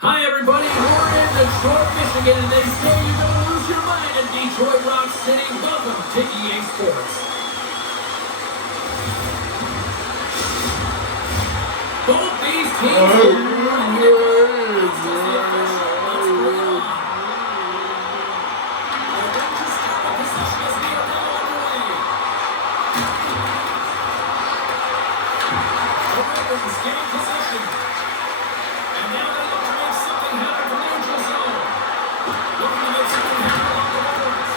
Hi everybody, we're in Detroit, Michigan, and they say you're going to lose your mind in Detroit Rock City. Welcome to EA Sports. Both these teams are ready to go. This is the official. Let's bring it on. The Rangers start with possession as we are now underway. The Red Wings gain possession. And now they look to make something happen from the neutral zone. Looking to make something happen along the boards.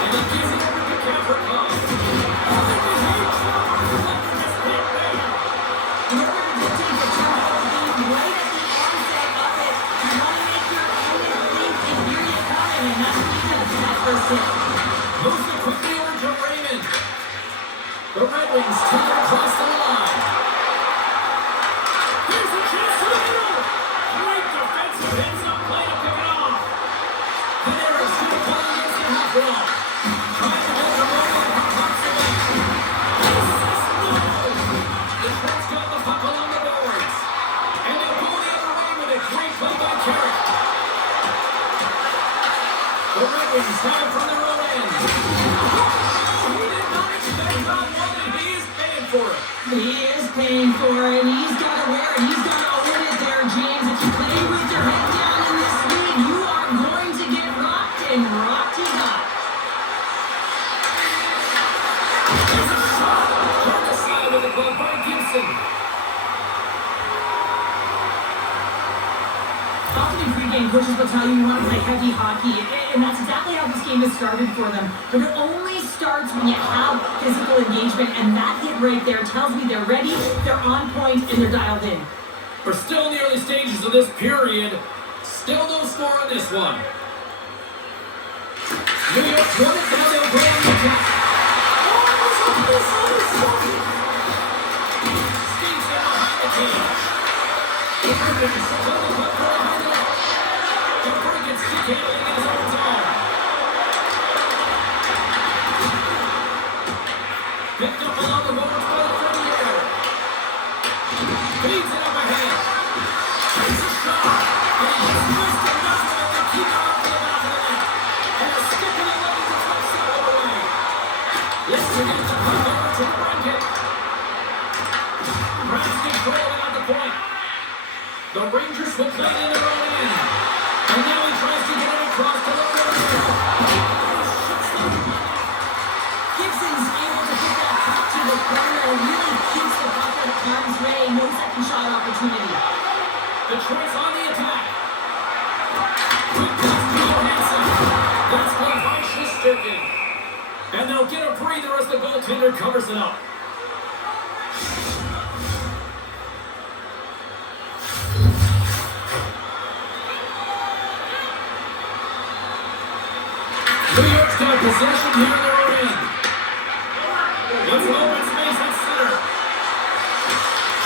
And he gives it over to Capricorn. In order to dictate the tempo of the game right at the onset of it, you want to make your opponent think that you're the opponent, and that's what you do with that first hit. Moves it quickly over to Raymond. The Red Wings take it across the line. Here's a chance to the middle. Great defensive ends-up play to pick it off. The Arrows shoot a ball against the half wall. Trying to get the ball and pops it back. Detroit's got the puck along the boards. And they'll go the other way with a great play by Carrick. The Red Wings have it from their own end. He did not expect that one, and he is paying for it. He is paying for it, and he's got to wear it. He's got to own it there, James. If you play with your head down in this league, you are going to get rocked, and rocked he got. There's a shot. On the side with the glove by Gibson. Often in pregame, coaches will tell you you want to play heavy hockey, and that's exactly how this game has started for them. But it only starts when you have physical engagement, and that hit right there tells me they're ready, they're on point, and they're dialed in. We're still in the early stages of this period. Still no score on this one. New York's won it, now they'll go on the attack. Skates in behind the cage. The Red Wings pull the puck behind the net. The break and stick handling in his own zone. Picked up along the boards by the Ferrier. Feeds it up ahead. Takes a shot. And he just missed enough of it to keep it off the back of the net. And a stick in the leg to flip it all the way. Yes, to get the puck over to the blanket. Grabs control at the point. The Rangers will play it in their own end. And now he tries to get it across to the Ferrier. Gibson's able to get that puck to the corner and really keeps the puck out of harm's way. No second shot opportunity. Detroit's on the attack. Quick pass to Johansson. That's played by Shesterkin. And they'll get a breather as the goaltender covers it up. New York's got possession here in their own end. Gets an open space at center.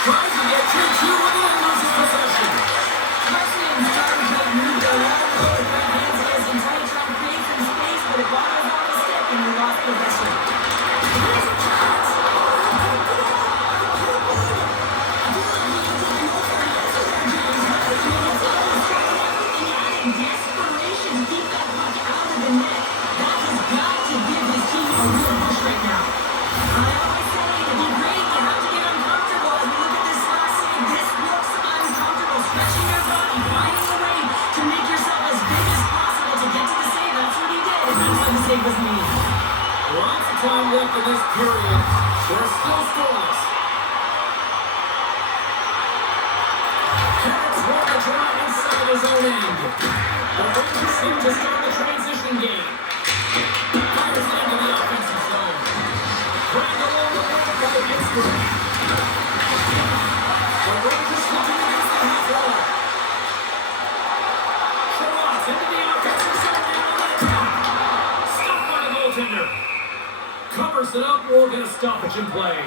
Tries to get 2-2 with it and loses possession. Carson started to move the left foot with right hands against him, trying to create some space, but it bottles on the stick and he lost possession. Here's a chance! In desperation to keep that puck out of the net, that has got to give his team a real push right now. I always say to be great, you have to get uncomfortable. As we look at this last scene, this looks uncomfortable. Stretching your body, finding a way to make yourself as big as possible to get to the save. That's what he did, and that's why the save was made. Lots of time left in this period. We're still scoreless. Carrick's won the draw inside his own end. The Rangers seem to start the transition game. Fires it into the offensive zone. Dragged along the board by Pittsburgh. The Rangers looking against the half wall. Sherlock's into the offensive zone down the attack. Stopped by the goaltender. Covers it up, we'll get a stoppage in play.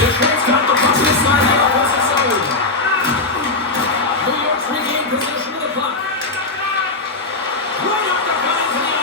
Detroit's got the puck inside the offensive zone. New York's regained possession of the puck. Right off the gun into the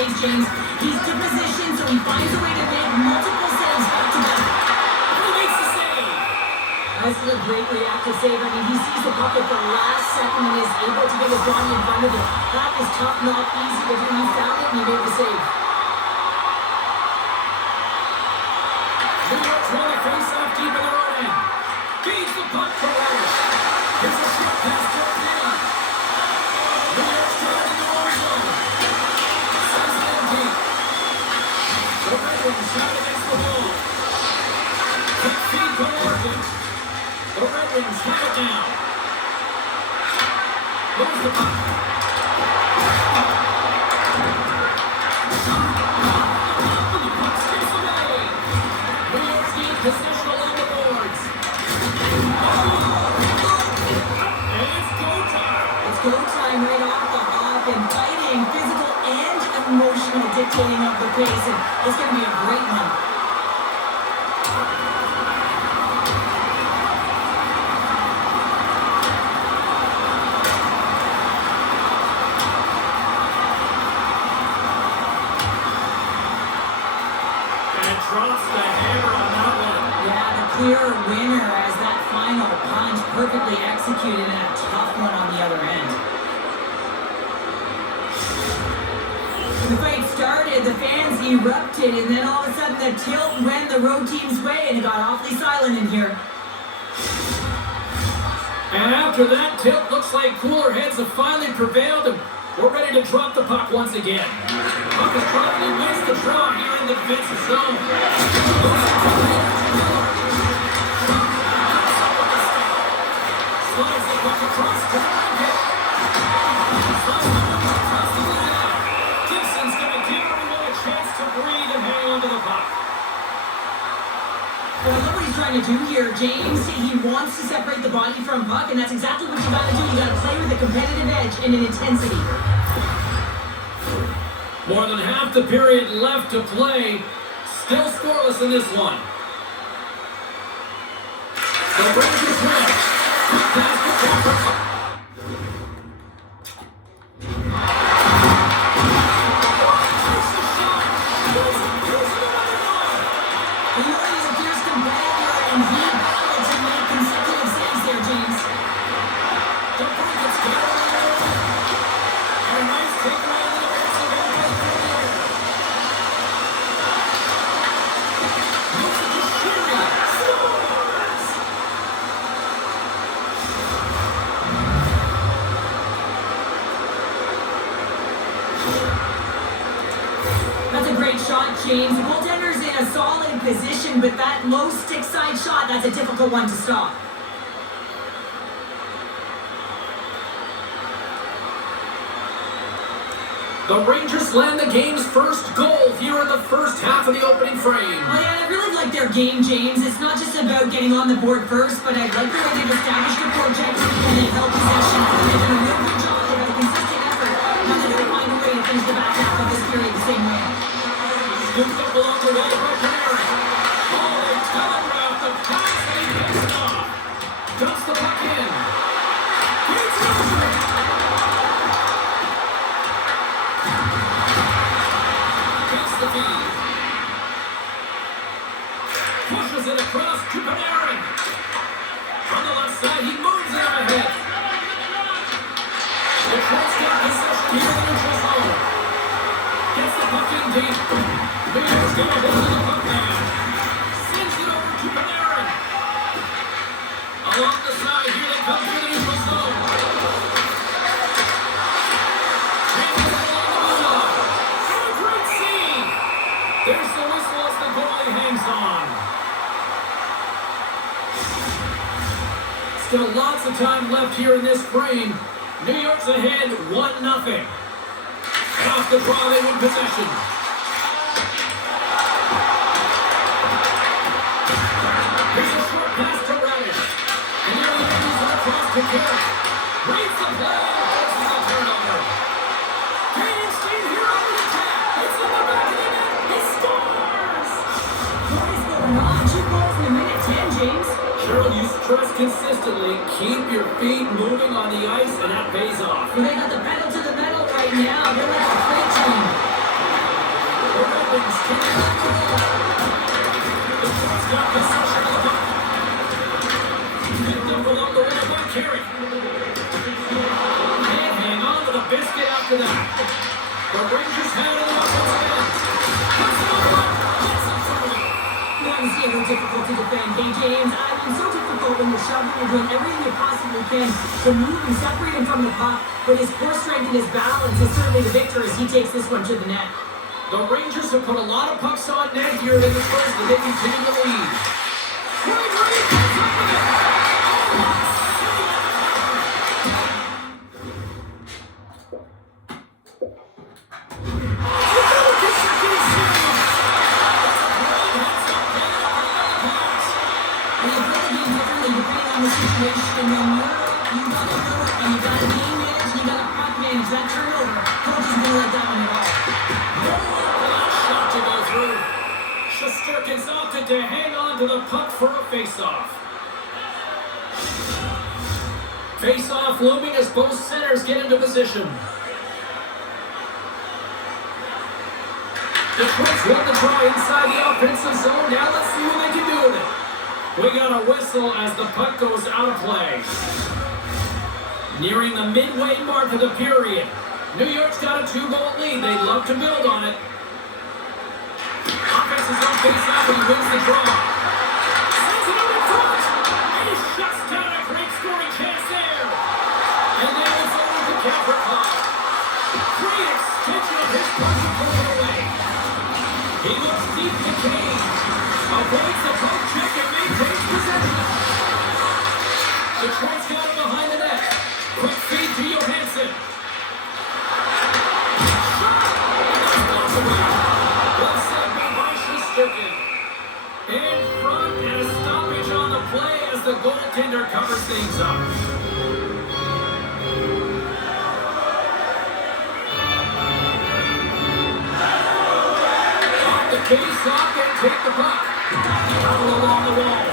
pace, James. He's good position, so he finds a way to make multiple saves back to back. He makes the save. This is a great reactive save. I mean, he sees the puck at the last second and is able to get his body in front of it. That is tough, not easy to do. You found it and you made the save. New York's won the face-off deep in their own end. Feeds the puck for Irish. Here's a short pass to O'Neill. New York's trying in the own zone. Sends it in deep. The Red Wings shot against the wall. Quick feed by Larkin. The Red Wings have it down. Here's the puck. The puck skips away. New York's gained possession along the boards. And it's go time. It's go time right off the hop and fighting, physical and emotional dictating of the pace. And it's going to be a great one. Drops the hammer on that one. Yeah, the clear winner as that final punch perfectly executed and a tough one on the other end. When the fight started, the fans erupted, and then all of a sudden the tilt went the road team's way, and it got awfully silent in here. And after that tilt, looks like cooler heads have finally prevailed, and we're ready to drop the puck once again. Puck is probably wins the draw here in the defensive zone. Slides the puck across to the line. Slides the puck across the line. Gibson's going to give everyone a chance to breathe and hang on to the puck. Well, I love what he's trying to do here, James. He wants to separate the body from puck, and that's exactly what you got to do. You got to play with a competitive edge and an intensity. More than half the period left to play. Still scoreless in this one. The Rangers win. Pass to Walker. James, the goaltender's in a solid position, but that low stick side shot, that's a difficult one to stop. The Rangers land the game's first goal here in the first half of the opening frame. Well, yeah, I really like their game, James. It's not just about getting on the board first, but I like the way they've established a project and they've held possession. They've done a real good job. They've had a consistent effort. Now they're going to find a way to finish the back half of this period the same way. Scooped up along the wall by Panarin. Oh, they telegraph the pass and he gets it off. Dumps the puck in. Here's Rosen. Gets the feed. Pushes it across to Panarin. On the left side, he moves it ahead. Detroit's got possession here in the neutral zone. Gets the puck in deep. Bears get a hold of the puck man. Sends it over to Panarin. Along the side, here they come through the neutral zone. Hands it along the blue line. And a great save. There's the whistle as the goalie hangs on. Still lots of time left here in this frame. New York's ahead 1-0. Off the draw, they win possession. Here's a short pass to Radish. And there he is across to Garrett. Reads the play and forces a turnover. Canadian State here on the attack. It's in the back of the net. He scores! What is going on? 2 goals in a minute 10, James. Cheryl, you stress consistently, keep your feet moving on the ice, and that pays off. Well, they got the pedal to the metal right now. They're like a freight train. difficult to defend. Hey, James, I mean, so difficult when you're shoving, you're doing everything you possibly can to move and separate him from the puck, but his core strength and his balance is certainly the victor as he takes this one to the net. The Rangers have put a lot of pucks on net here in the first, and they continue to lead. Shesterkin's opted to hang on to the puck for a face-off. Face-off looming as both centers get into position. Detroit's won the try inside the offensive zone. Now let's see what they can do with it. We got a whistle as the puck goes out of play. Nearing the midway mark of the period. New York's got a 2-goal lead. They'd love to build on it. Offense is on face-off and he wins the draw. Sends it over front. And he shuts down a great scoring chance there. And now it's over to Capricorn. Great extension of his puck to pull it away. He looks deep to Kane. Avoids the poke check and maintains possession. Detroit's got him behind the net. Quick feed to Johansson. In front and a stoppage on the play as the goaltender covers things up. Off the face off and take the puck. Travel along the wall.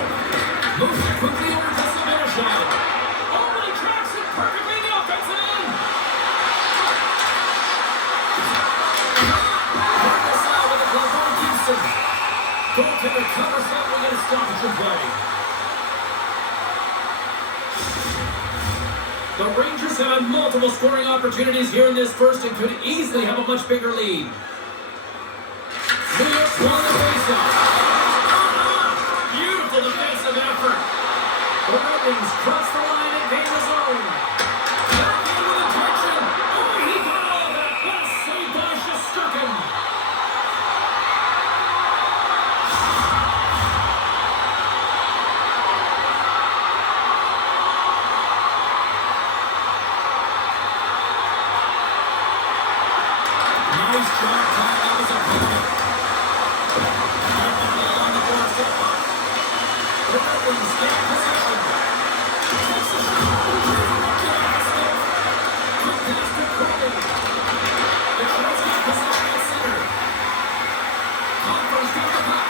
Moves it quickly over to Sebastian. Oh, he tracks it perfectly in the offensive end. Marcus out with the glove on Houston. Goaltender covers up and gets a stoppage in play. The Rangers have had multiple scoring opportunities here in this first and could easily have a much bigger lead. New York's won the faceoff. Beautiful defensive effort. The Red Wings cross the line and gain the zone. Back in with attention. Oh, he got all of that. What a save by Shesterkin. Nice job tying up his opponent. Along the doorstep. The Red Wings get possession. Takes a shot. Quick pass to Crowley. The Detroit's got possession at center. Conference got the puck.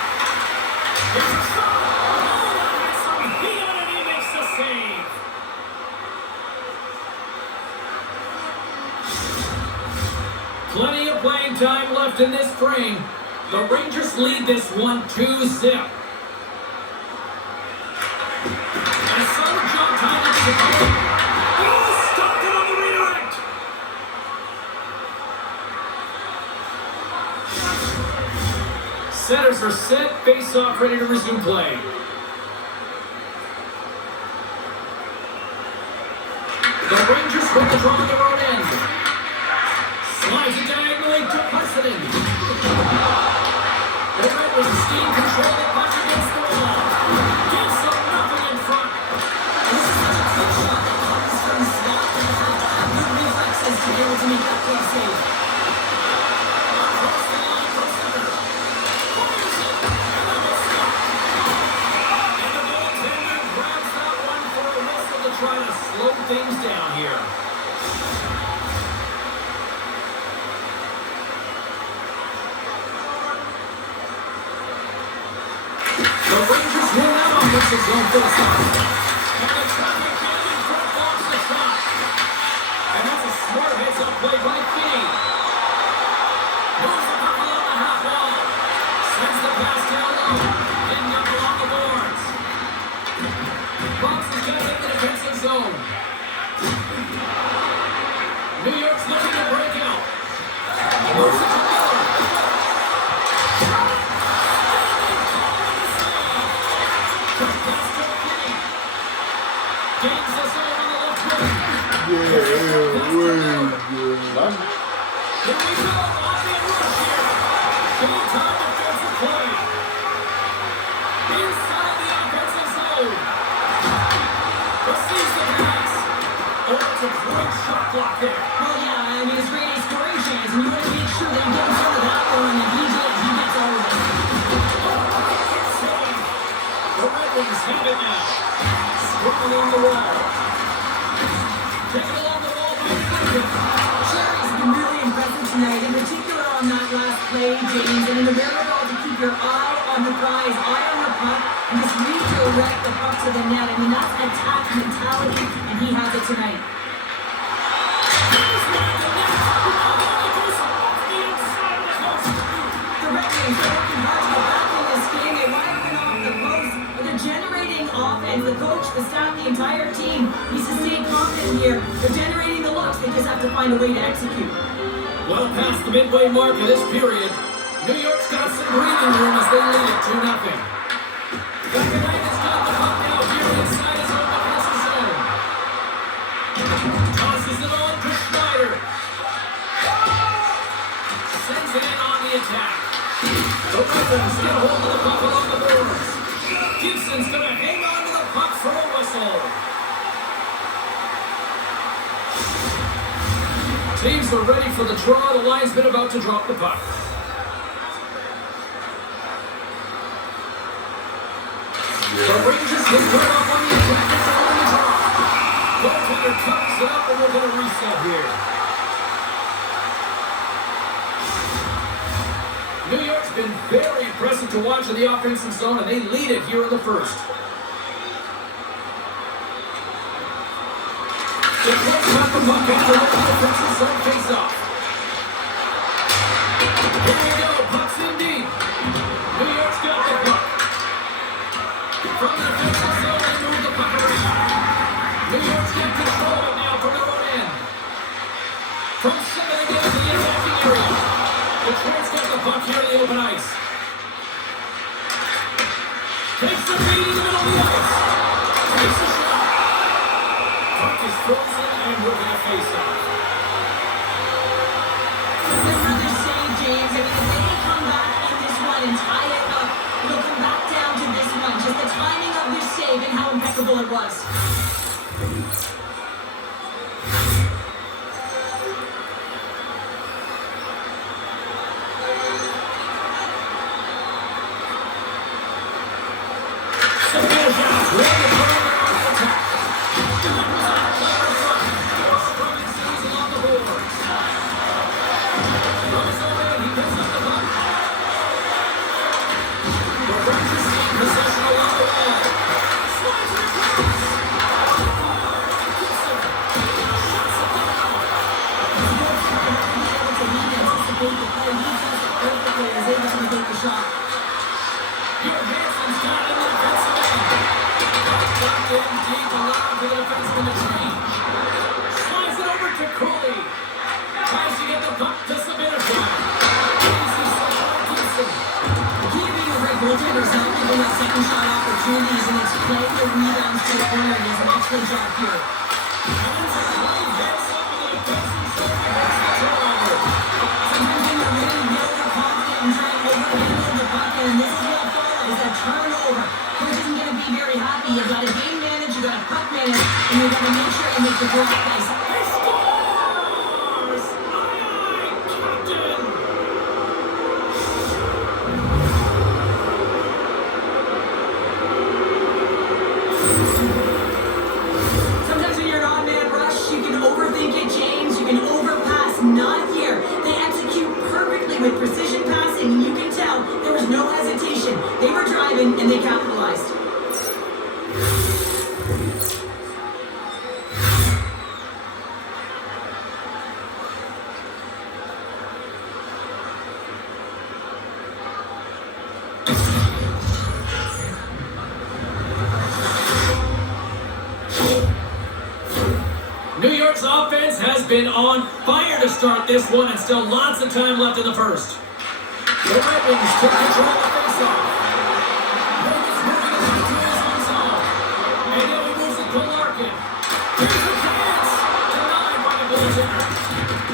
Here's a shot. Oh, that has some heat on it. He makes the save. Plenty of playing time left in this frame. The Rangers lead this one 2-0. And a solid job tying up the goal. Oh, stopped it on the redirect. Setters are set, face-off ready to resume play. The Rangers win the draw on their own end. Slides it diagonally to Pursuing. The Red Wings gain control of the puck against the wall. Gives them nothing in front. This is such a quick shot that comes from the slot and you have to have good reflexes to be able to make that play save. Across the line for center. Fires it. And that was stopped. And the goaltender grabs that one for a whistle to try to slow things down here. The Rangers win that offensive zone for the shot. And the traffic jam in front blocks the shot. And that's a smart heads-up play by Finney. Moves the puck along the half wall. Sends the pass down low. Ending up along the boards. Box is got in the defensive zone. New York's looking to break out. Moves it to Miller. play, James, and in the wherewithal to keep your eye on the prize, eye on the puck, and just redirect the puck to the net. I mean, that's attack mentality, and he has it tonight. The Red Wings are working hard to get back in this game. They want to win off the post, but they're generating offense. The coach, the staff, the entire team needs to stay confident here. They're generating the looks. They just have to find a way to execute. Well past the midway mark of this period, New York's got some breathing room as they lead it 2-0. Vancouver's got the puck now here inside his own defensive zone. Tosses it on to Schneider. Sends it in on the attack. The Red Wings get a hold of the puck along the boards. Gibson's going to hang on to the puck for a whistle. Teams are ready for the draw. The linesman about to drop the puck. The Rangers can put it up on the attack. It's on the draw. Goaltender covers it up, and we're going to reset here. New York's been very impressive to watch in the offensive zone, and they lead it here in the first. Detroit got the puck after the defensive zone face-off. Here we go, puck's in deep. New York's got the puck. From the defensive zone, they move the puck around. New York's got control of it now from their own end. From center again to the attacking area. Detroit's got the puck here in the open ice. Takes the feed in the middle of the ice. Takes a shot. Puck is frozen and we're going to face off. Another save, James. I mean, if they come back in this one and tie it up, it'll come back down to this one. Just the timing of this save and how impeccable it was. Goaltenders not giving up second shot opportunities, and it's playing the rebounds to the corner. He does an excellent job here. Sometimes when you're really confident and trying to overhandle the puck, and this is what follows, a turnover. Coach isn't going to be very happy. You've got to game manage, you've got to puck manage, and you've got to make sure you make the draw place. With precision passing, and you can tell there was no hesitation. They were driving and they capitalized. New York's offense has been on fire to start this one, and still lots of time left in the first. The Red Wings took control of the face-off. Logan's moving it into his own zone. And now he moves it to Larkin. Here's the chance! Denied by the goaltender.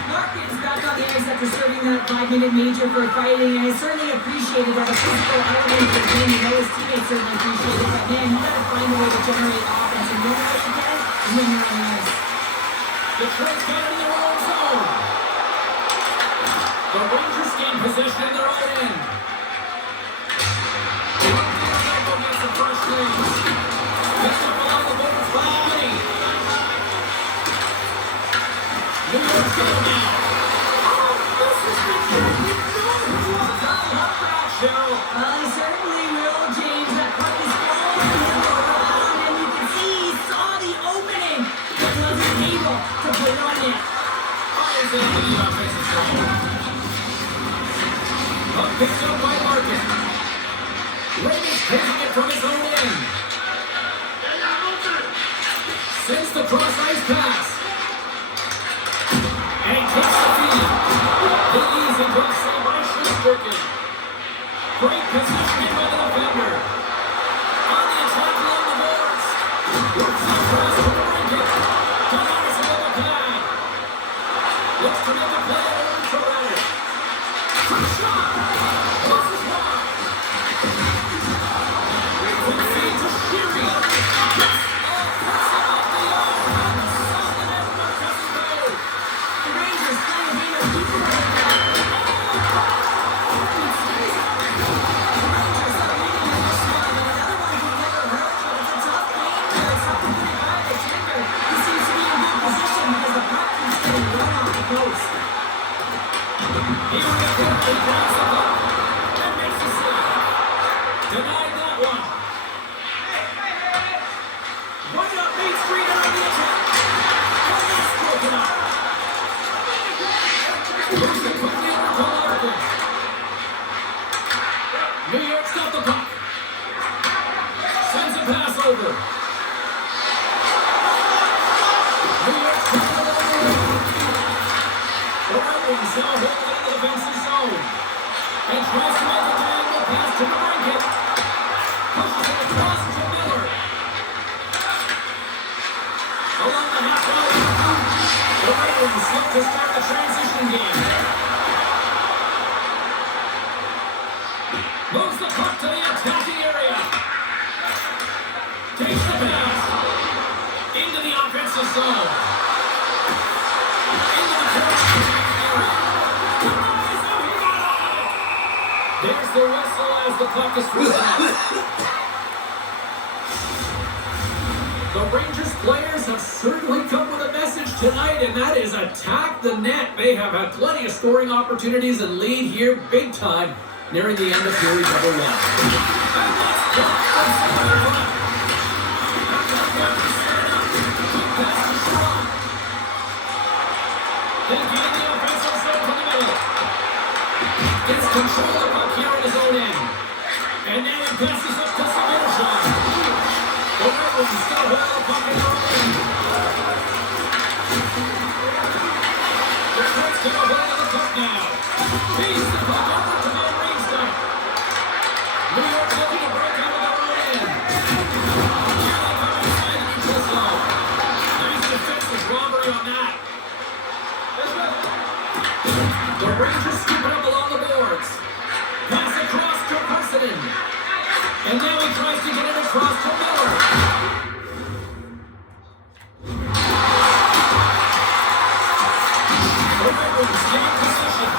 Larkin's back on the ice after serving that 5-minute major for fighting, and I certainly appreciated that a physical element of the game. You know his teammates certainly appreciate it, but man, you got to find a way to generate offense, and the only way you can is when you're on the ice. Detroit's got it in their own zone. The Rangers gain possession in their own end. Elbow gets the first rings. Picked up along the boards by Money. New York's going now. Picked up by Larkin. Ravens taking it from his own end. Sends the cross-ice pass. And he takes the feed. The easy glove save by Schusterkin. Great positioning by the defender. On the attack along the boards. Works across to Brinket. Tavares on the pad. Looks to make a play over to Reddish. Quick shot. Crosses wide. Quick feed to Sheary. Denied that one. Right up Main Street on the attack. And that's broken up. Here's the quickly over to Larkin. New York's got the puck. Sends a pass over. New York's got it over. The Red Wings now hold it in the defensive zone. And tries to make a diagonal pass to Brinket. Pushes it across to Miller. Along the half line. The Red Wings look to start the transition game. Moves the puck to the attacking area. Takes the pass. Into the offensive zone. Into the attacking area. There's the whistle as the puck is thrown out. The Rangers players have certainly come with a message tonight, and that is attack the net. They have had plenty of scoring opportunities and lead here big time, nearing the end of period number 1. And that's blocked by Sullivan. Pass to Shaw. Then getting the offensive zone from the middle. Gets control of the puck here at his own end. And now he passes up to Samuelsson. The Red Wings still hold the puck in their own end. The Preds get a hold of the puck now. Feeds the puck over to Van Riemsdyk. New York looking to break out of their own end. Here they come inside the neutral zone. Nice defensive robbery on that. The Rangers scoop it up along the boards. Pass across to Persson. And now he tries to get it across to Miller. The Red Wings gain possession.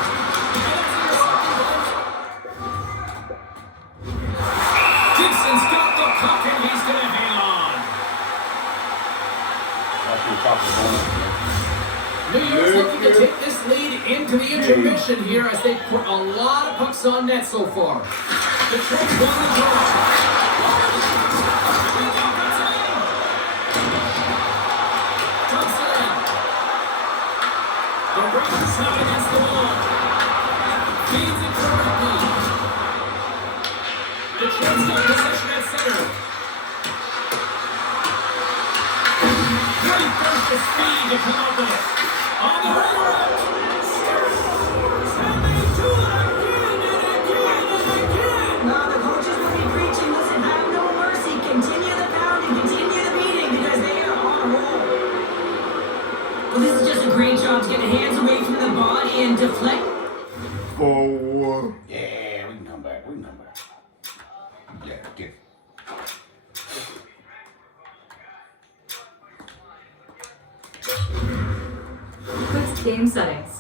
Gibson's got the puck and he's going to hang on. New York's looking to take this lead into the intermission here as they put a lot of pucks on net so far. Detroit's won the draw. Dumps it in. The Rangers have against the wall. Feeds it correctly. Detroit's got possession at center. Great burst of speed to come up with it. On the right. And they do it again and again and again. No, the coaches will be preaching, listen, have no mercy. Continue the pounding, continue the beating because they are on a roll. Well, this is just a great job to get the hands away from the body and deflect. Oh. Yeah, we can come back. Yeah, get it. Quick game settings.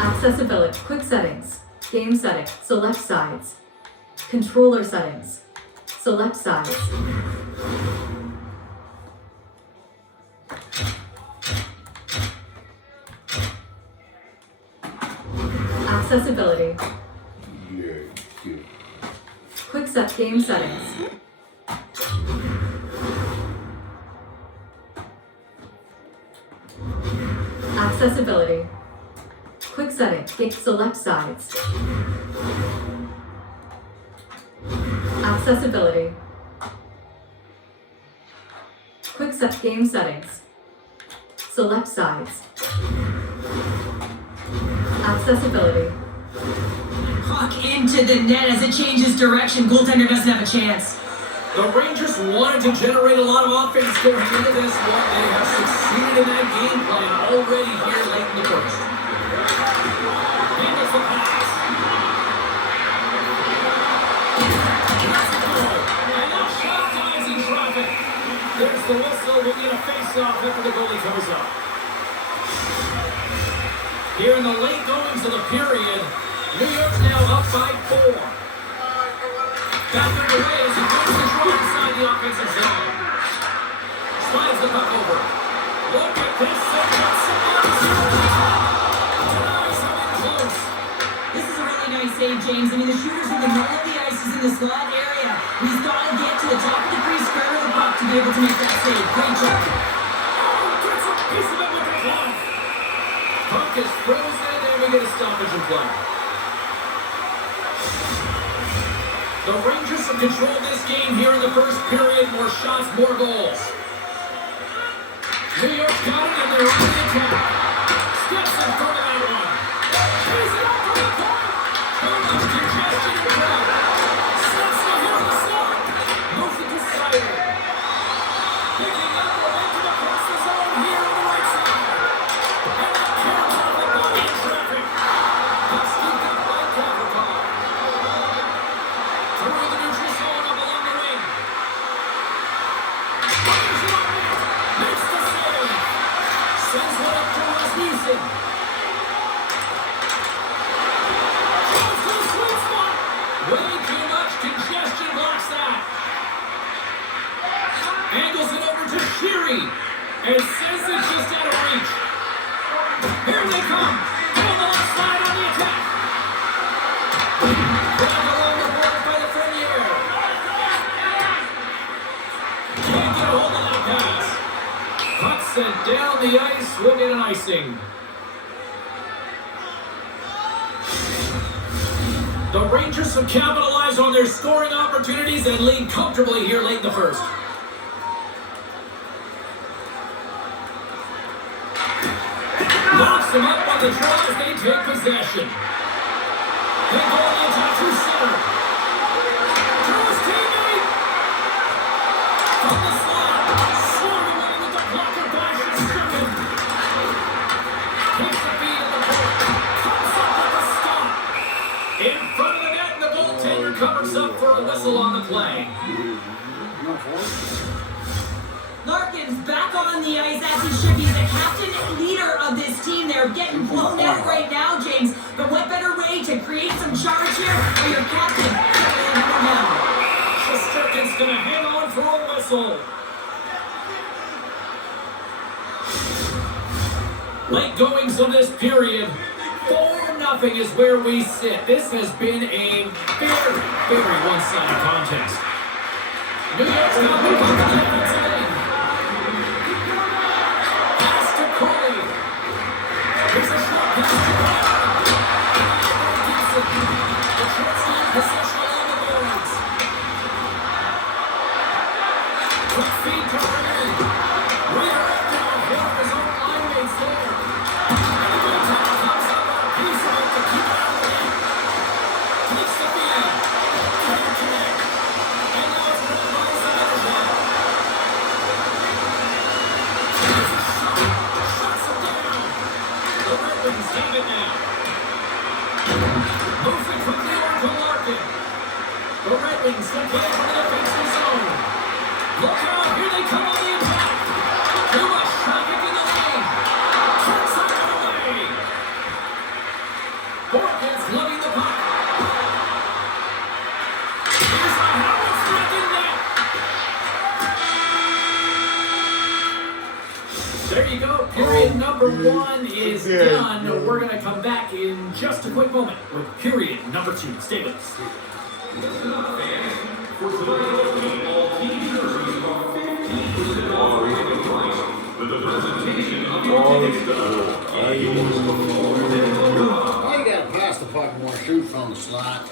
Accessibility. Quick settings. Game setting. Select sides. Controller settings. Select sides. Accessibility. Yeah, cute. Quick set game settings. Accessibility. Quick setting. Select sides. Accessibility. Quick set game settings. Select sides. Accessibility. Puck into the net as it changes direction. Goaltender doesn't have a chance. The Rangers wanted to generate a lot of offense going into this one. They have succeeded in that game plan already here late in the first. Handles the pass. Let's go. And now shot dives in traffic. There's the whistle. We'll get a face-off after the goalie comes up. Here in the late goings of the period, New York's now up by 4. Back underway as he moves the draw inside the offensive zone. Slides the puck over. Look at this. Denies him in close. This is a really nice save, James. I mean, the shooter's in the middle of the ice. He's in the slot area. He's got to get to the top of the crease, square of the puck to be able to make that save. Great job. Gets a piece of it with the glove. Puck is frozen and we get a stoppage in play. The Rangers have controlled this game here in the first period. More shots, more goals. New York's got it and they're on the attack. Steps in front of that one. Plays it up for the point. Too much congestion in front. Sets it here on the slot. Moves it to Sider. Picking up momentum across the zone here on the right side. And that carries off the ball in traffic. That's scooped up by Kavarkov. Through the neutral zone up along the wing. Fires it on net. Makes the save. Sends one up to Rasmussen. Goes to the sweet spot. Way too much congestion blocks that. Angles it over to Sheary. And sends it just out of reach. Here they come. On the left side on the attack. Dragged along the board by the Frenier. Can't get a hold of that pass. Puck sent down the ice. We'll get an icing. The Rangers have capitalized on their scoring opportunities and lead comfortably here late in the first. Knocks them up on the draw as they take possession. They go on the attack through center. Through his teammate. From the slot. Swarming away with the blocker by Stricken. Takes the feed at the point. Comes up with a stop. In front of the net, and the goaltender covers up for a whistle on the play. Larkin's back on the ice as he should be. The captain and leader of this team. They're getting blown out right now, James. But what better way to create some charge here for your captain? Now. Shesterkin's going to hang on for a whistle. Late goings of this period. 4-0 is where we sit. This has been a very, very one-sided contest. New York's got the puck on the defensive end. Pass to Coley. Here's a shot pass to Gibson. The Detroit's in possession along the boards. Quick feed to Riley. Redirected on one of his own line mates there. And the goaltender comes up on a piece of it to keep it out of the net. Takes the feed. Can't connect. And now it's run by Zadarza. There's a shot. Shuts him down. The Red Wings have it now. Moves it quickly over to Larkin. The Red Wings still play from the defensive zone. Look out, here they come on the attack. Too much traffic in the lane. Turns it away. Borkins lugging the puck. Here's a Howard strike in net. There you go. Period number 1 is done. We're going to come back in just a quick moment with period number 2. Stay with us. Listen up, fans. For tonight's all team jerseys are 15% off retail price with the presentation of Well, you gotta pass the puck more, shoot from the slot.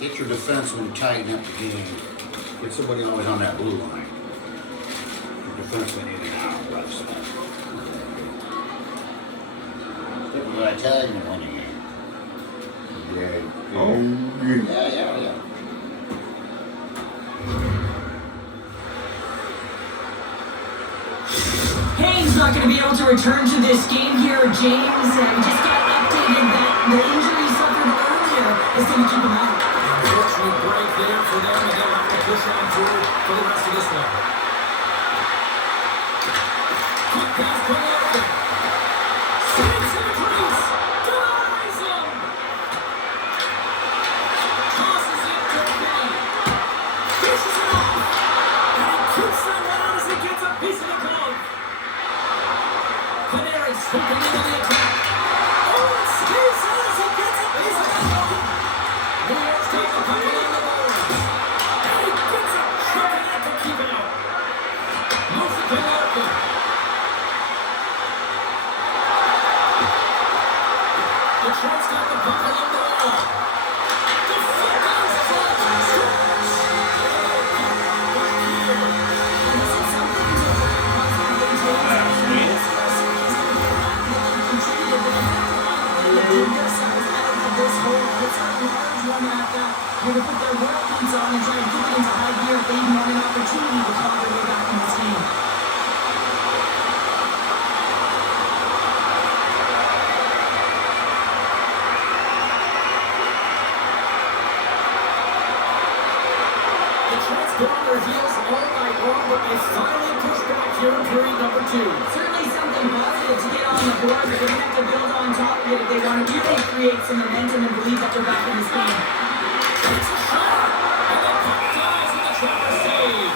Get your defenseman tighten up the game. Get somebody always on that blue line. Your defenseman in and out, right side. That's what I tell you when you game. Yeah. Haynes not going to be able to return to this game here, James. We just got updated that the injury he suffered earlier is going to keep him out. Unfortunate break there for them, and they'll have to push on through for the rest of this one. Quick pass, Kolarkin. Saves in the crease. Denies him. Tosses it to Penny. Dishes it off. And he keeps that one out as he gets a piece of the glove. Panarin swooping into the attack. Oh, and stays in as he gets a piece of the glove. New York's got the puck along the boards. And he gets a shot at to keep it out. Moves it to Larkin. Detroit's got the puck along the wall. Defenders try to stretch. Back here. And this is something to possibly James. Contributed, but the fact that they did themselves out of this hole, it's a large run at that. They're going to put their work boots on and try and kick it into high gear if they even want an opportunity to claw their way back in this game. Detroit's been on their heels all night long, but they finally pushed back here in period number 2. Certainly something positive to get on the board, but they're going to have to build on top of it if they want to really create some momentum and believe that they're back in this game. It's a shot, and the puck dies in the Travis save.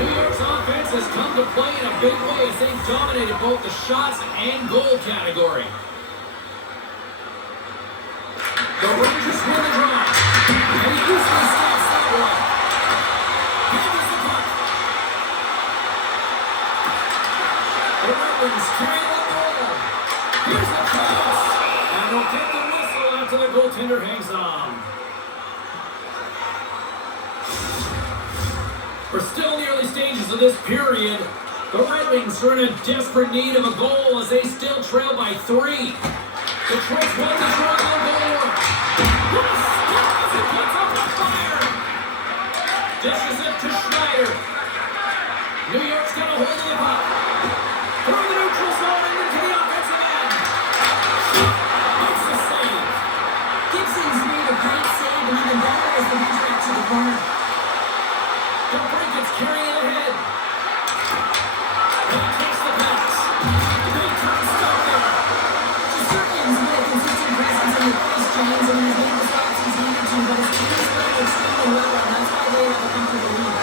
New York's offense has come to play in a big way as they've dominated both the shots and goal category. The Rangers win the draw, and he usually stops that one. Handles the puck. The Red Wings carry the ball. Here's the pass, and they'll get the whistle after the goaltender hangs on. We're still in the early stages of this period. The Red Wings are in a desperate need of a goal as they still trail by 3. Detroit's won the draw on goal. What a stop as he puts up the fire! Dishes it to Schneider. New York's got a hold of the puck. Through the neutral zone and into the offensive end. Makes the save. Gibson's made a great save, and even better as the Wings back to the corner. The Brinkets carrying it ahead. He takes the pass. Big time stop there. Shesterkin's made a consistent presence in the crease, James, and he's made the stops he's needed to, but his team is playing extremely well, and that's why they have a comfortable lead.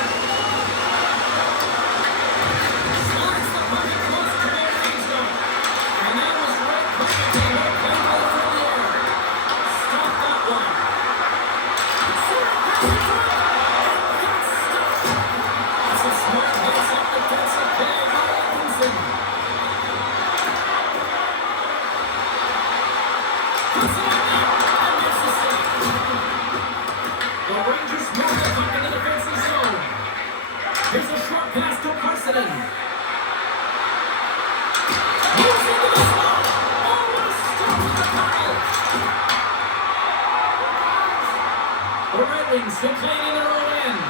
Slides the puck across the goal range zone. And that was right by the table. Played well from the air. Stop that one. Center pass it through. And that's stopped. That's a smart heads-up defensive play by Atkinson. Puts it on net and makes the save. The Rangers move the puck in the defensive zone. Here's a short pass to Parsonen. Moves into the slot. Oh, what a stop with the pile. The Red Wings still playing in their own end.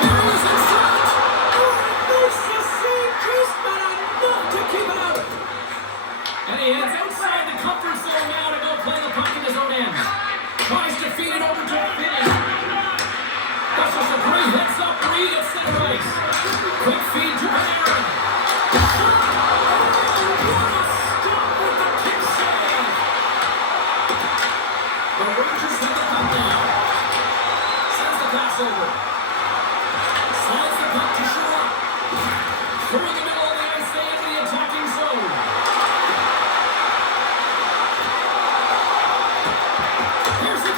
Barrels in front. Oh, and makes the save just but enough to keep it out. And he heads outside the comfort zone now to go play the puck in his own end. Tries to feed it over to Finney. That's just a great heads-up read at center ice. Quick feed to Panarin. Shot! Oh, what a stop with the kick save! The Rangers have the puck now. Sends the pass over. Slides the puck to Shaw. Through the middle of the ice, they enter the attacking zone. Here's the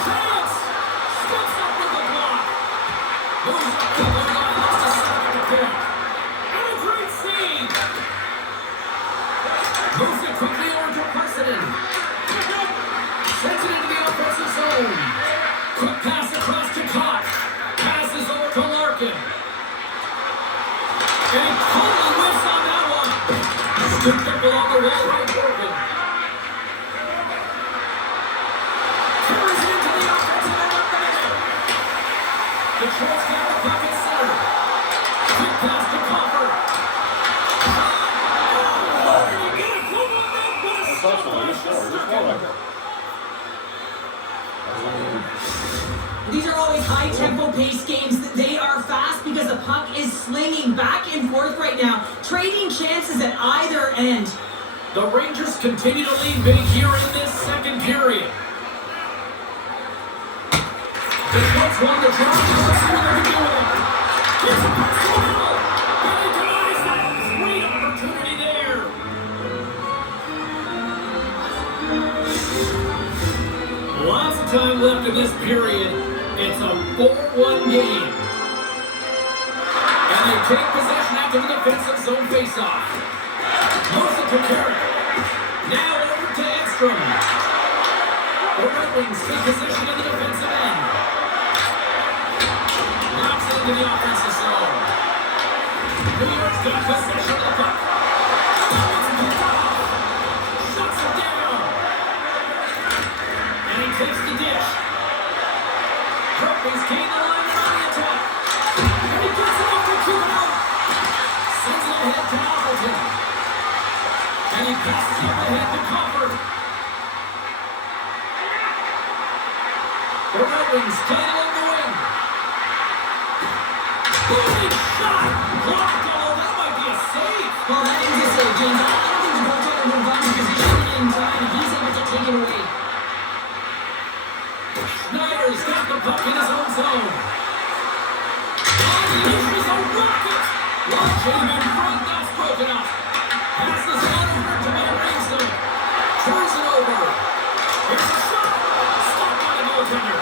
those high-tempo pace games, they are fast because the puck is slinging back and forth right now, trading chances at either end. The Rangers continue to lead big here in this second period. Detroit's won the draw. Let's see what they can do with it. Here's a pass to the middle. And he denies that. Great opportunity there. Lots of time left in this period. It's a 4-1 game. And they take possession after the defensive zone faceoff. Moves it to Carrick. Now over to Ekstrom. The Red Wings take possession in the defensive end. Knocks it into the offensive zone. New York's got possession of the puck. Shuts it down. And he takes the dish. Kirby's gained the line on the attack. And he gets it over to him. Sends it ahead to Appleton. And he passes it ahead to Comfort. The Red Wings play along the wing. Booming shot! Blocked. Oh, that might be a save. Well, that is a save, James. I don't think the goaltender moved on his position in time. He's able to take it away. Schneider's got the puck in his own zone. And he issues a rocket! Launching in front, that's broken up. Passes on over to Van Riemsdyk. Turns it over. Here's a shot. Stopped by the goaltender.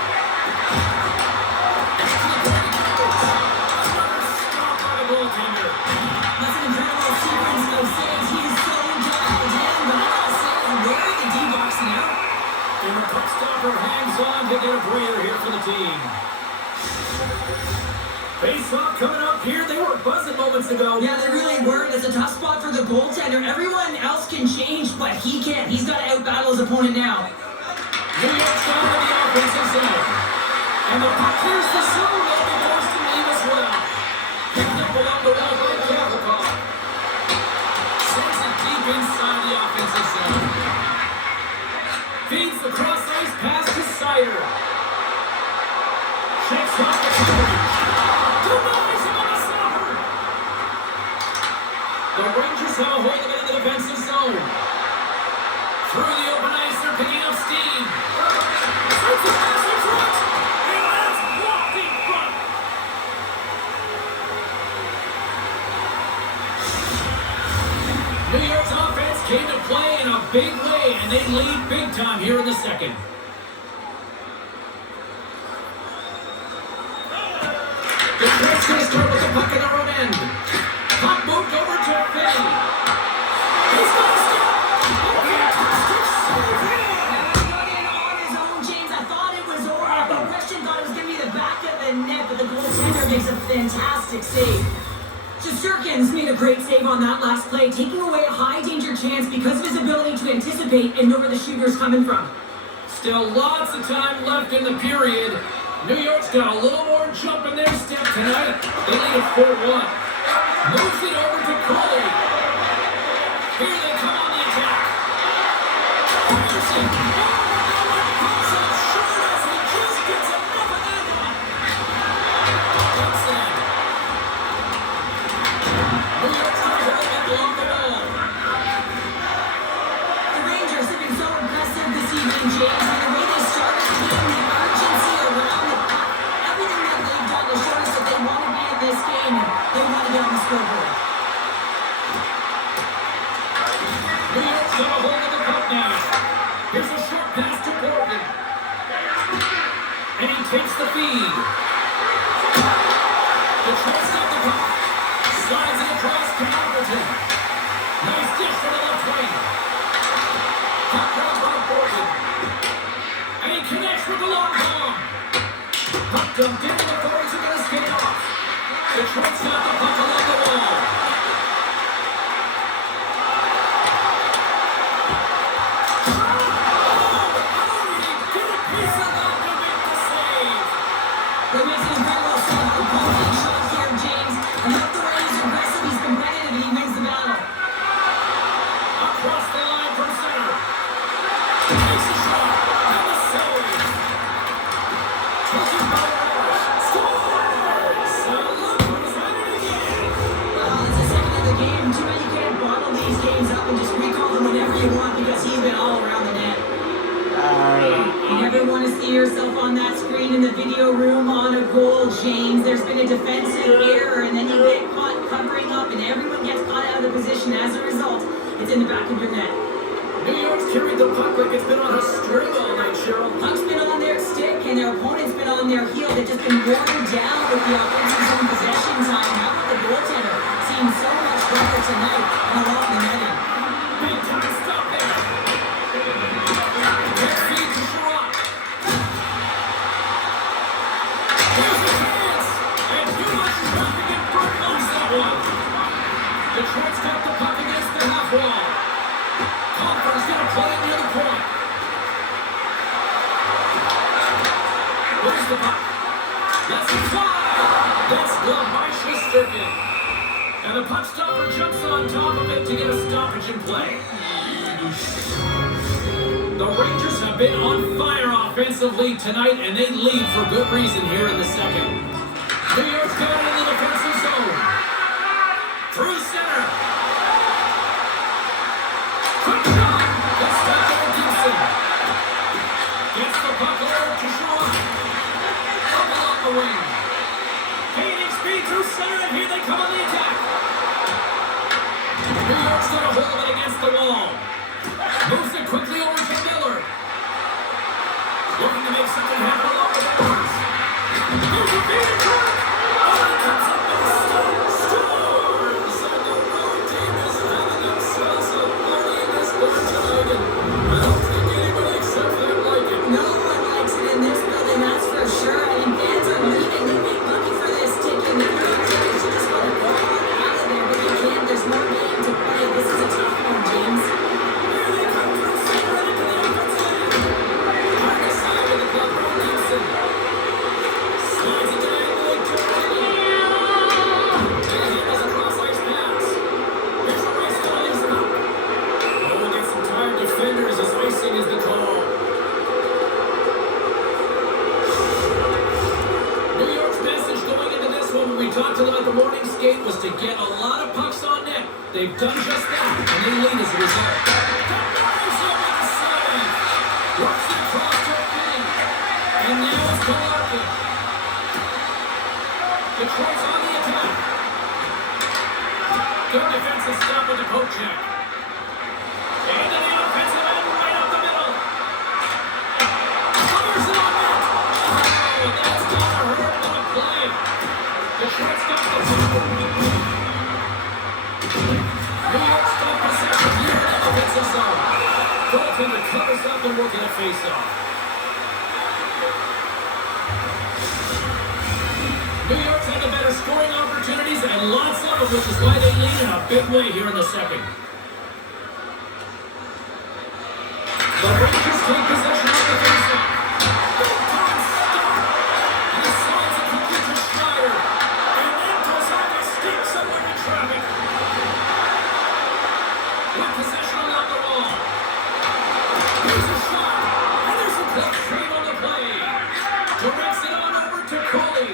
Back to the point it goes. Another stop by the goaltender. That's an incredible sequence of saves. He is so dialed in, but I gotta say, wearing the D-box now. And the puck stopper hangs on to get a breather here for the team. Face-off coming up here. They were buzzing moments ago. Yeah, they really were. It's a tough spot for the goaltender. Everyone else can change, but he can't. He's got to out-battle his opponent now. New York's down to the offensive zone. And the puck clears the zone. They'll be forced to leave as well. Picked up along the wall by Kapokov. Sends it deep inside the offensive zone. Feeds the cross-ice pass to Sider. Checks off the coverage. Denies him on a stopper. The Rangers have a hold of it in the defensive zone. Through the open ice, they're picking up steam. Shoots a pass in front. And that's blocked in front. New York's offense came to play in a big way, and they lead big time here in the second. The Detroit's going to start with the puck in their own end. Puck moved over to Finney. He's going to stop. Oh, fantastic save here. Got in on his own, James. I thought it was over. The question thought it was going to be the back of the net, but the goaltender makes a fantastic save. Shesterkin's made a great save on that last play, taking away a high-danger chance because of his ability to anticipate and know where the shooter's coming from. Still lots of time left in the period. New York's got a little more jump in their step tonight. They lead at 4-1. Moves it over to Coley. Here they come on the attack. Peterson. Pulls up short as he just gets enough of that one. Dixon. New York's trying to hold it along the wall. The Rangers have been so impressive this evening, James, and the way they started the game, the urgency around the puck, everything that they've done to show us that they want to be in this game and they want to get on the scoreboard. New York's got a hold of the puck now. Here's a short pass to Morgan. And he takes the feed. Detroit's got the puck. Slides it across to Appleton. Nice dish to the left wing. Puck grab by Morgan. And he connects with the long bomb. Puck dumped in, the Thorns are going to skate off. Detroit's got the puck along the wall. They make an incredible save. A brilliant shot here, James. And not the way he's aggressive, he's competitive, and he wins the battle. Across the line from center. Takes a shot. And a save. Taken by Morris. see yourself on that screen in the video room on a goal, James. There's been a defensive error, and then you get caught covering up, and everyone gets caught out of the position. As a result, it's in the back of your net. New York's carried the puck like it's been on a string all night, Cheryl. Puck's been on their stick, and their opponent's been on their heel. They've just been worn down with the offensive zone possession time. How about the goaltender? Seems so much better tonight along the netting. Big time stop there. Back feed to Sherrod. Here's the chance. And too much traffic in front of that one. Detroit's got the puck against the half wall. Confer's gonna play it near the point. Where's the puck? That's a fly. That's gloved by Shesterkin. And the puck stopper jumps on top of it to get a stoppage in play. The Rangers have been on fire offensively tonight, and they lead for good reason here in the second. New York's got it in the defensive zone. Through center. Quick shot. That's stopped by Gibson. Gets the puck over to Sherrod. Up along the wing. Gaining speed through center, and here they come on the attack. New York's gonna hold it against the wall. Moves it quickly over to Miller. Looking to make something happen along the boards. Here's a beat attack. Oh, it comes up with a Storms. And the road team is having themselves a party in this building tonight. And I don't think anybody except them like it. No one likes it in this building, that's for sure. I mean, fans are leaving. They make money for this ticket. They're not tickets. You just want to go on out of there, but you can't. There's more game to play. This is a tough one, James. Here they come through center and into the offensive end. Harness side with the puck from Gibson. Slides it diagonally to Kenny. And he has a cross-ice pass. Here's a race to ice puck. Oh, we get some tired defenders as icing is the call. New York's message going into this one when we talked to them at the morning skate was to get a lot of pucks on net. They've done just that, and they lead as a result. Delores over the side. Works it across to Kenny. And now it's to Larkin. Detroit's on the attack. Good defensive stop with the poke check. Into the offensive end, right up the middle. Fires it on net. Oh, that's gonna hurt. What a play. Detroit's got the puck. New York's got possession here in the offensive zone. Goaltender covers up and working a face-off. New York's had the better scoring opportunities and lots of them, which is why they lead in a big way here in the second. The Rangers take possession of the face-off. Big time stop. And he slides it quickly to Schneider. And then goes on to stick somewhere in traffic. With possession along the wall. Here's a shot. And there's a glove save on the play. Directs it on over to Coley.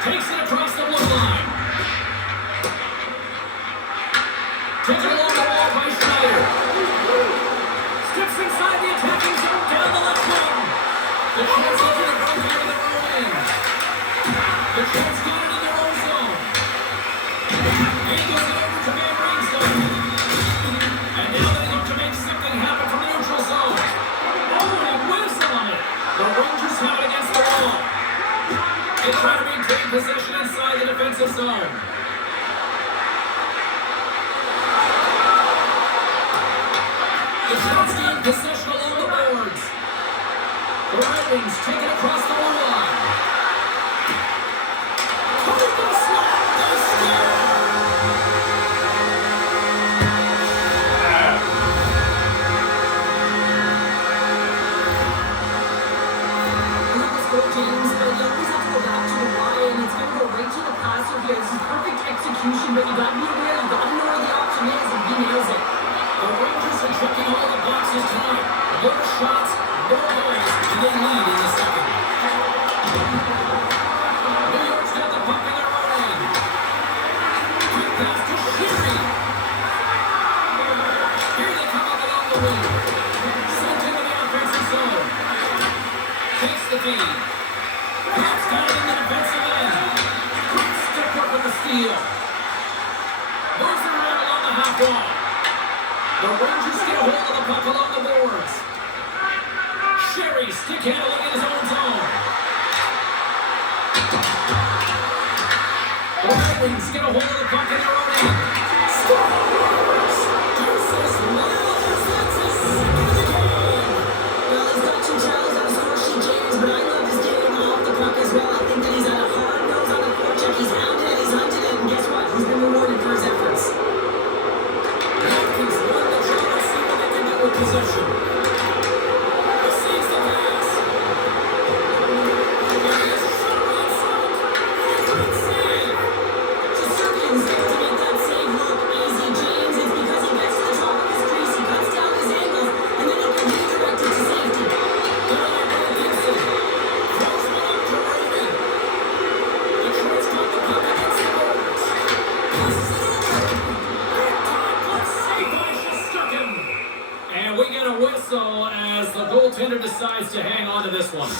Takes it across the blue line. Taken along the wall by Schneider. Steps inside the attacking zone down the left wing. The chance over to go here in their own wing. The chance got it in their own zone. Angles it over to Van Riemsdyk. And now they look to make something happen from the neutral zone. Oh, and he whiffs on it. The Rangers have it against the wall. They try to maintain possession inside the defensive zone. The Jets gain possession along the boards. The Red Wings take it across the blue line. Coming to the slot. They score. James, but you always have to go back to the why, and it's going to go right to the passer here. This is perfect execution, but you got to be aware, you got to know where the option is, and he nails it. The Rangers are checking all the boxes tonight. More shots, more goals, and they lead in the second. New York's got the puck in their own end. Quick pass to Sheary. Here they come up along the wing. Sent into the offensive zone. feed. Pops down in the defensive end. Quick stick work with the steal. Moves it around along the half wall. The Rangers get a hold of the puck along the boards. Sherry stick handling in his own zone. The Red Wings get a hold of the puck in their own end. Scores! Deuces Miles, that's his second of the game. Well, he's got 2 tries on the score sheet, James, but I love his game off the puck as well. I think that he's had a hard nose on the forecheck. He's hounded it, he's hunted it, and guess what? He's been rewarded for his efforts. Hopkins won the draw. Let's see what they can do with possession. Receives the pass. There he is, shot on front. Good save. Shesterkin's able to make that save look easy, James. It's because he gets to the top of his crease, he cuts down his angles, and then he can redirect it to safety. Good on by Gibson. Throws one up to Raymond. Detroit's got the puck against the boards. Passes it over. Good time, good save by Shesterkin. And we get a whistle as the goaltender decides to hang on to this one.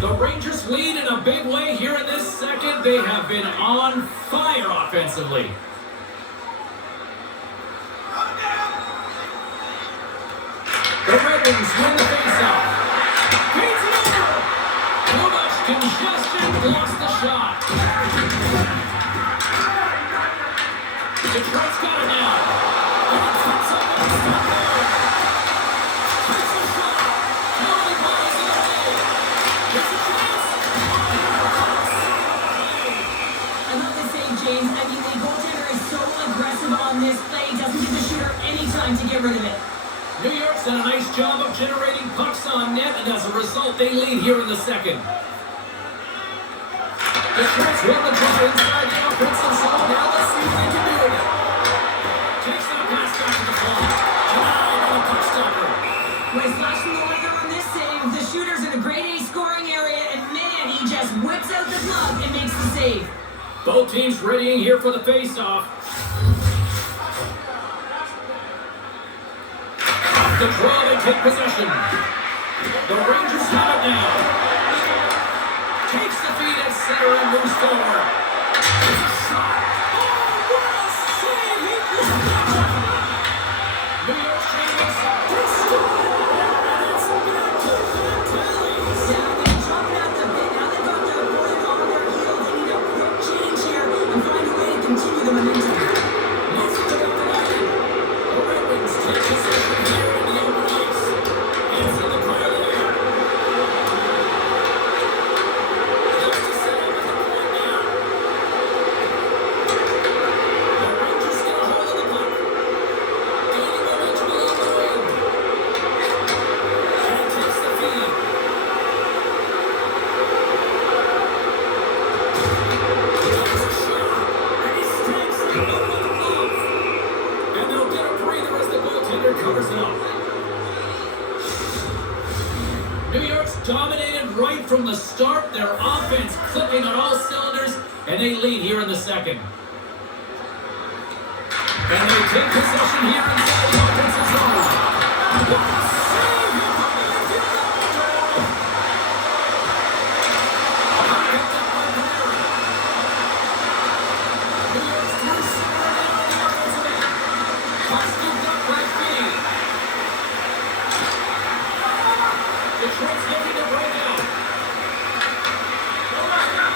The Rangers lead in a big way here in this second. They have been on fire offensively. The Red Wings win the faceoff. Feeds it over. Too much congestion, lost the shot. Detroit's got it now. And it cuts up and it's not there. Takes a shot. Nobody buys it away. There's a chance. I love the save, James. I mean, the goaltender is so aggressive on this play, doesn't give the shooter any time to get rid of it. New York's done a nice job of generating pucks on net, and as a result, they lead here in the second. Detroit's won the draw inside the offensive zone. Now let's see if they can do it. Takes that pass back to the ball. Denied by the puck stopper. With flash from the weather on this save, the shooter's in a grade A scoring area, and man, he just whips out the glove and makes the save. Both teams readying here for the face-off. Off the draw, they take possession. The Rangers have it now. Takes the feed at center and moves forward. It's a shot. Oh, what a save! He blocked it. New York Rangers destroy. And it's back to the tallies. Yeah, they're chopping out the bit. Now they've got their opponent on their heel. They need a quick change here and find a way to continue the momentum. Moves it about the line. The Red Wings take possession here in the open ice. It's in the clear there. Looks to set up at the point now. The Rangers get a hold of the puck. Gaining momentum along the wing. And it takes the feed. Takes a shot. And he stamps it out with the glove. And they'll get a breather as the goaltender covers it up. New York's dominated right from the start. Their offense clicking on all cylinders, and they lead here in the second. And they take possession here inside the offensive zone. What a save! He put the empty net. Picked up by Panarin. New York's through center now on the offensive end. Puck scooped up by Finney. Detroit's looking to break out.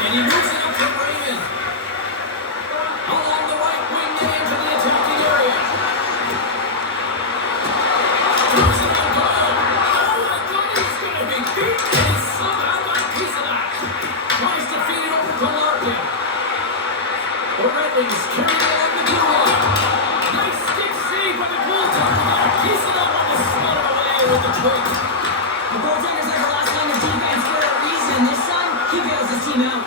And he moves it up to Raymond. Along the right wing to enter the attacking area. Throws it on goal. Oh, I thought he was going to be beaten. And he somehow got a piece of that. Tries to feed it over to Larkin. The Red Wings carry it along the blue line. Nice stick save by the goaltender. Got a piece of that one to spin it away with the twig. The goaltender's like the last line of defense for a reason. This time, he bails his team out.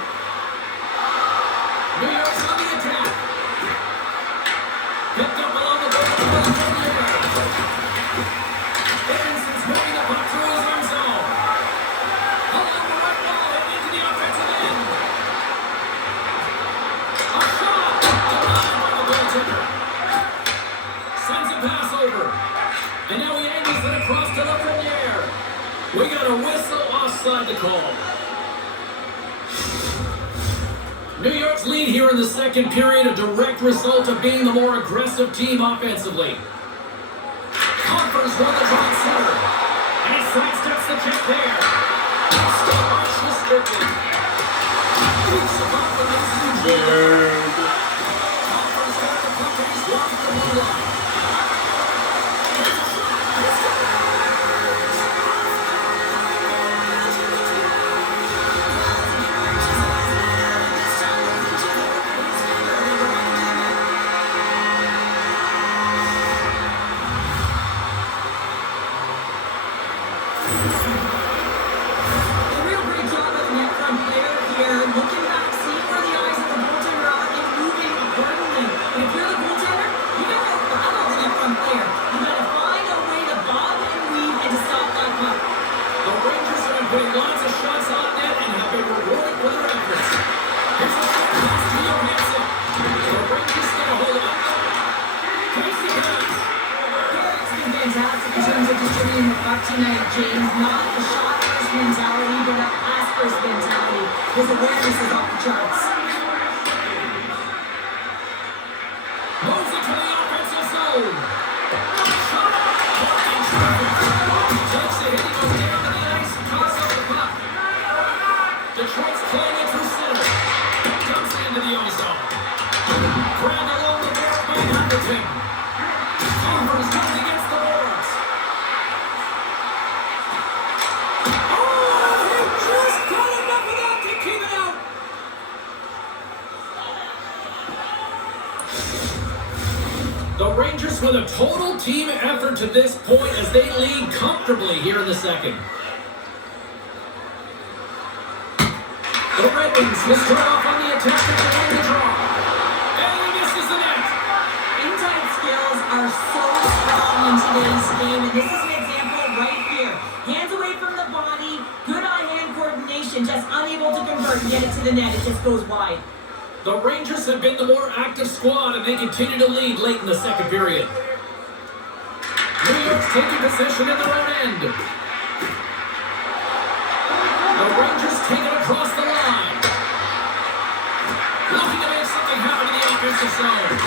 New York's on the attack. Picked up along the board by Lemieux. Edmondson's moving the puck through his own zone. Along the right wall and into the offensive end. A shot! Denied by the goaltender. Sends a pass over. And now he angles it across to Lemieux. We got a whistle offside. offside the call. New York's lead here in the second period, a direct result of being the more aggressive team offensively. Conference won the draw center. And he sidesteps the kick there. Stop rush restricted. Beats the puck with his Conference got the puck and he's walking the blue line. A real great job of the net front player here. Looking back, seeing where the eyes of the goaltender are and moving accordingly. And if you're the goaltender, you gotta follow the net front player. You gotta find a way to bob and weave and to stop that puck. The Rangers have been putting lots of shots on net and have been rewarded for their efforts. Here's a shot pass to Johansson. The Rangers get a hold of it. Casey Hines. Garrett's been fantastic in terms of distributing the puck tonight, James. Not a shot first mentality, but a pass first mentality. His awareness is off the charts. Moves into the offensive zone. Shot. Blocking traffic. Takes the hit. He goes down to the ice and tosses up the puck. Detroit's playing it through center. Comes into the own zone. Grabbed along the board by Anderton. Conference goes against the boards. Oh, he just got enough of that to keep it out. The Rangers with a total team effort to this point as they lead comfortably here in the second. The Red Wings will start off on the attack at the end of the draw. And he misses the net. Inside skills are so strong in today's game, and this is an example right here. Hands away from the body, good eye-hand coordination, just unable to convert and get it to the net. It just goes wide. The Rangers have been the more active squad and they continue to lead late in the second period. New York's taking possession in their own end. The Rangers take it across the line. Looking to make something happen in the offensive zone.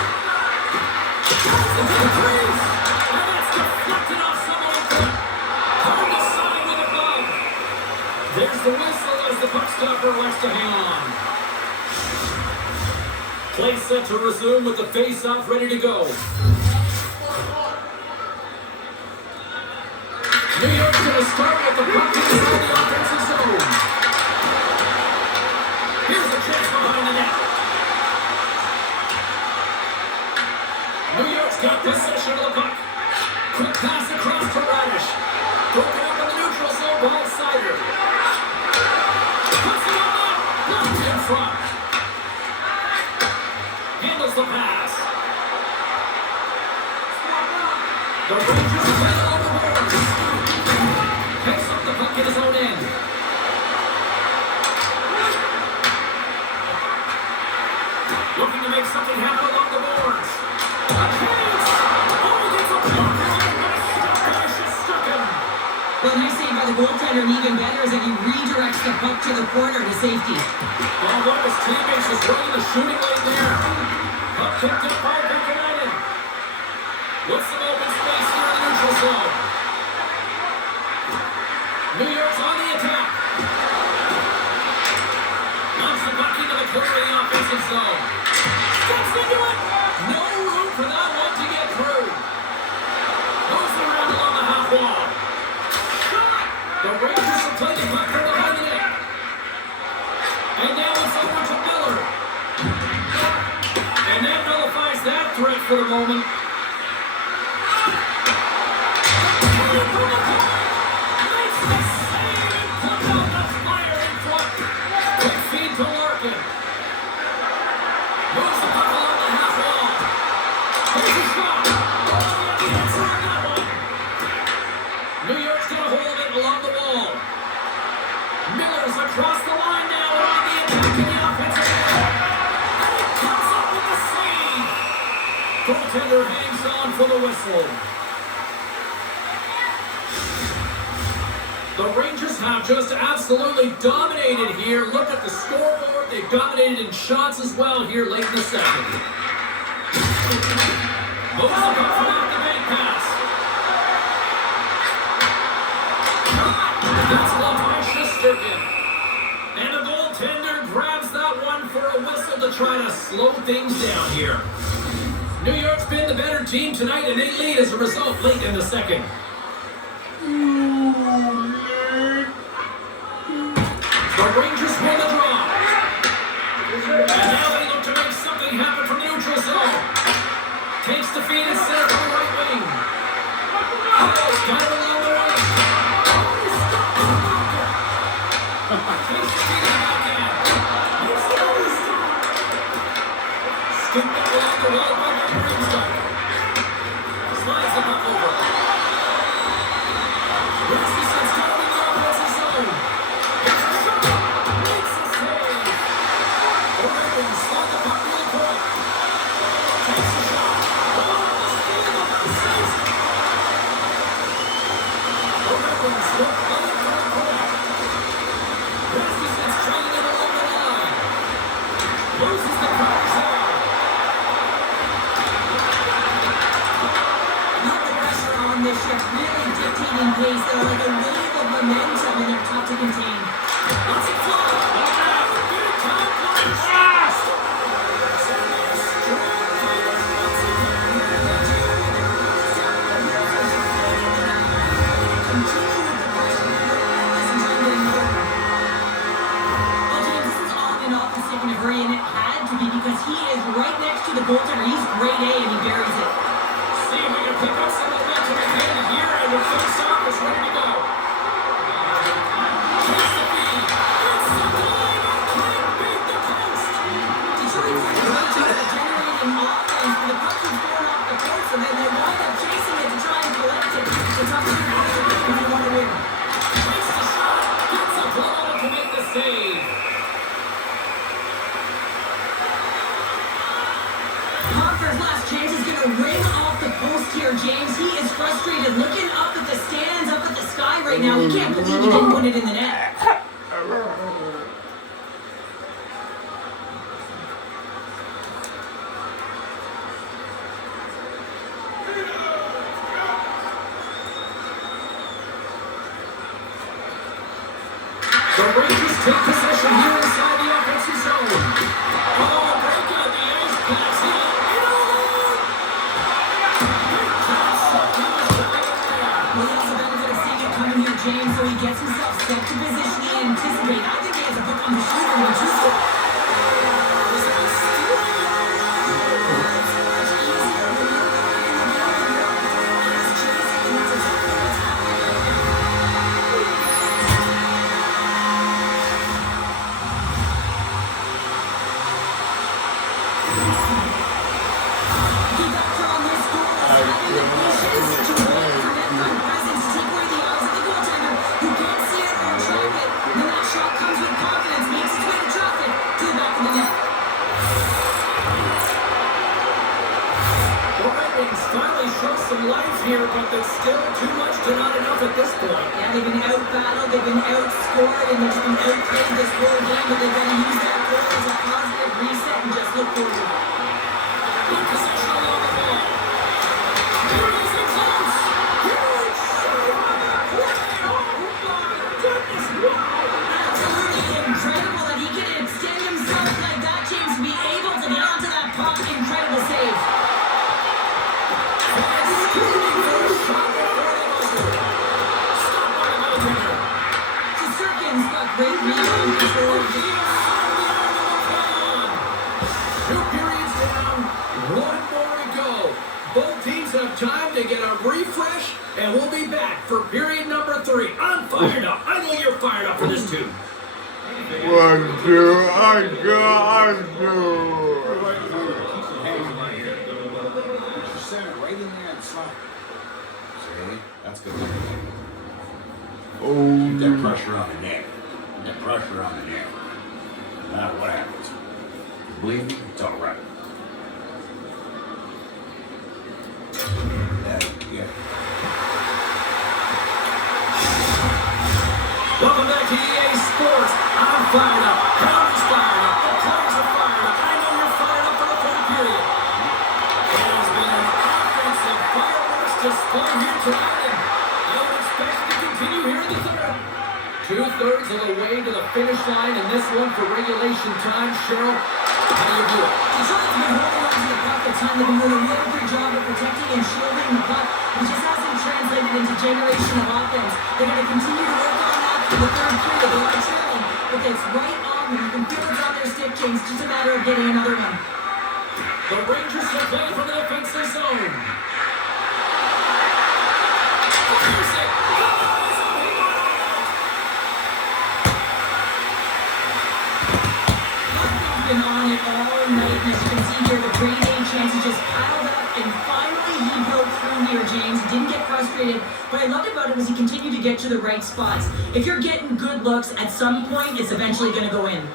Into the crease. And it's deflected off someone in front. Hard to side with a glove. There's the whistle as the puck stopper elects to hang on. Play set to resume with the face-off ready to go. New York's going to start with the puck inside the offensive zone. Here's a chance behind the net. New York's got possession of the puck. Quick pass across to Radish. Broken up in the neutral zone by Sider. Puts it on net. Blocked in front. Handles the pass. The Rangers play along the boards. Picks up the puck in his own end. Looking to make something happen along the boards. A chance! Oh, he gets a block on it, but a stop finish is stuck him. Well, nice save by the goaltender, and even better is that he redirects the puck to the corner to safety. Well, one of his teammates is running the shooting lane there. Puck picked up by United. With some open space here in the neutral zone. New York's on the attack. Launches the puck into the corner of the offensive zone. Gets into it. No room for that one to get through. Goes around along the half wall. Shot! The Rangers have played the puck from behind the net. And now it's over to Miller. And that nullifies that threat for the moment. Makes the save and puts out the fire in front. Quick feed to Larkin. Moves the puck along the half wall. Here's a shot. Oh, yeah, the answer on that one. New York's got a hold of it along the wall. Miller's across the line now on the attack in the offensive end. And it comes up with the save. Goaltender hangs on for the whistle. The The Rangers have just absolutely dominated here. Look at the scoreboard. They've dominated in shots as well here late in the second. Moves the puck from off the bank pass. That's left by Shesterkin. And the goaltender grabs that one for a whistle to try to slow things down here. New York's been the better team tonight, and they lead as a result late in the second. The Rangers win the draw. And now they look to make something happen from the neutral zone. Takes the feed and center from the right wing. Got it along the right. Takes the feed in the backhand. Scooped up along the wall by the Greenstuck. Slides the puck over. Rasmussen's down in the offensive zone. Gets a shot. Makes a save. The Red Wings slide the puck to the point. Takes a shot. Oh, steal the puck saves it. The Red Wings look on the front point. Rasmussen's trying it along the line. Loses the cover zone. Not the pressure on this shift, really dictating pace. They're like a wave of momentum and they're tough to contain. Let's it fly. Good time punch. Well, James, this is on and off the stick in a hurry, and it had to be because he is right next to the goaltender. He's grade A and he buries it. See if we can pick up some momentum at the end of here, and the face-off is ready to go. Takes the feed. It's the goal. Can't beat the post. Detroit's like a great team at generating offense, but the puck is going off the post, and then they wind up chasing it to try and collect it. It's up to the goaltender if they want to win. Takes the shot. Gets a glove to make the save. Hoffer's last chance is going to ring off the post here, James. He is frustrated, looking up at the stands, up at the sky right now. He can't believe he didn't put it in the net. The Rangers take possession here inside the offensive zone. Oh, break out the ice pass here. Well, he has the benefit of seeing it coming here, James, so he gets himself set to position he anticipates. I think he has a book on the shooter and a two-score. Finally show some life here, but there's still too much to not enough at this point. Yeah, they've been out-battled, they've been outscored, and they've been outplayed this whole game, but they've got to use that goal as a positive reset and just look forward. Good possession along the ball. Here is the close. Huge save on that play. Oh my goodness, wow. Absolutely incredible that he can extend himself like that, James, to be able to get onto that puck. Incredible save. Shesterkin's got great rebound control. 2 periods down, 1 more to go. Both teams have time to get a refresh, and we'll be back for period number 3. I'm fired up. I know you're fired up for this too. 1, 2, I got you. Send it right in there and slap. See? That's good. Keep Oh, that pressure on the neck. Keep that pressure on the neck. No matter what happens. Believe me, it's all right. Yeah. Welcome back to EA Sports. I'm fired up. Cody's fired up. The players are fired up. I know you're fired up for the third period. It has been an offensive fireworks display here tonight, and I would expect it to continue here in the third. 2/3 of the way to the finish line in this one for regulation time. Cheryl, how do you view it? Detroit's been holding on to the puck a ton. They've been doing a really good job of protecting and shielding the puck. It just hasn't translated into generation of offense. They're going to continue to work on that through the third period. They are trailing, but it's right on them. You can feel it's on their stick chains. It's just a matter of getting another one. The Rangers will play from the defensive zone. Fires it. Been on it all night, and as you can see here, the grade A chances just piled up, and finally he broke through here, James. He didn't get frustrated. What I loved about it was he continued to get to the right spots. If you're getting good looks, at some point, it's eventually going to go in.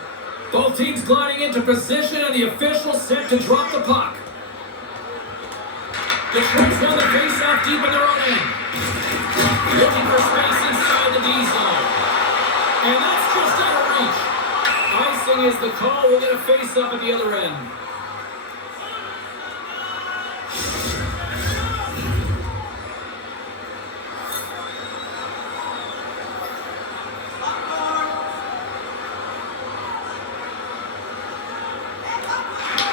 Both teams gliding into position, and the official set to drop the puck. Detroit's won the face-off deep in their own end. Looking for space inside the D zone. And that's just out of reach. Icing is the call. We'll get a face-up at the other end.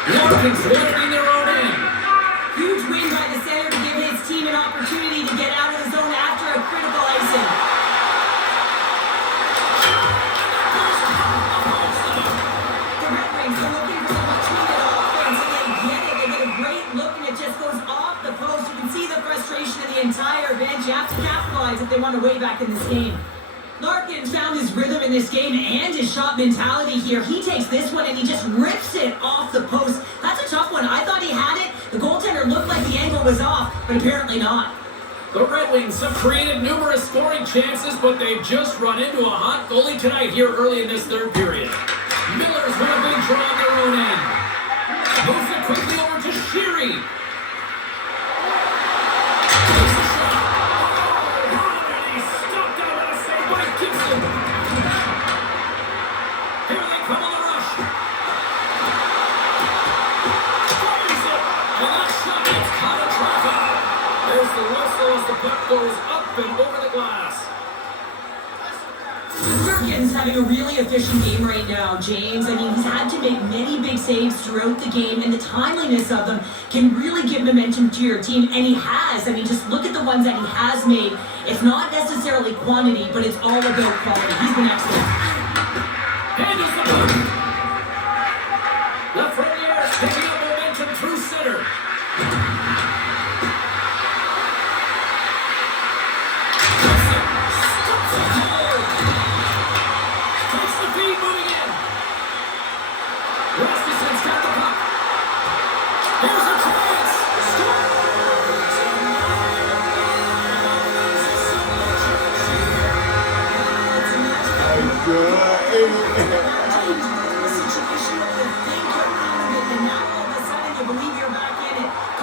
Larkins won it in their own end. Huge win by the center to give his team an opportunity to get out of the zone after a critical icing. The Red Wings are looking for the much-needed offense, and they get it. They get a great look, and it just goes off the post. You can see the frustration of the entire bench. You have to capitalize if they want to way back in this game. Larkin found his rhythm in this game and his shot mentality here. He takes this one and he just rips it off the post. That's a tough one. I thought he had it. The goaltender looked like the angle was off, but apparently not. The Red Wings have created numerous scoring chances, but they've just run into a hot goalie tonight here early in this third period. Miller's won a big draw on their own end. Moves it quickly over to Sheary. Takes the shot. Oh, and he's stopped out on a save by Gibson. Here they come on the rush. Fires it. And that shot gets caught in traffic. There's the whistle as the puck goes up and over the glass. Durkin's having a really efficient game right now, James. I mean, he's had to make many big saves throughout the game, and the timeliness of them can really give momentum to your team, and he has. I mean, just look at the ones that he has made. It's not necessarily quantity, but it's all about quality. He's been excellent. Handles the puck. Lafreniere is picking up momentum through center. Rasmussen's got the puck. Here's a chance.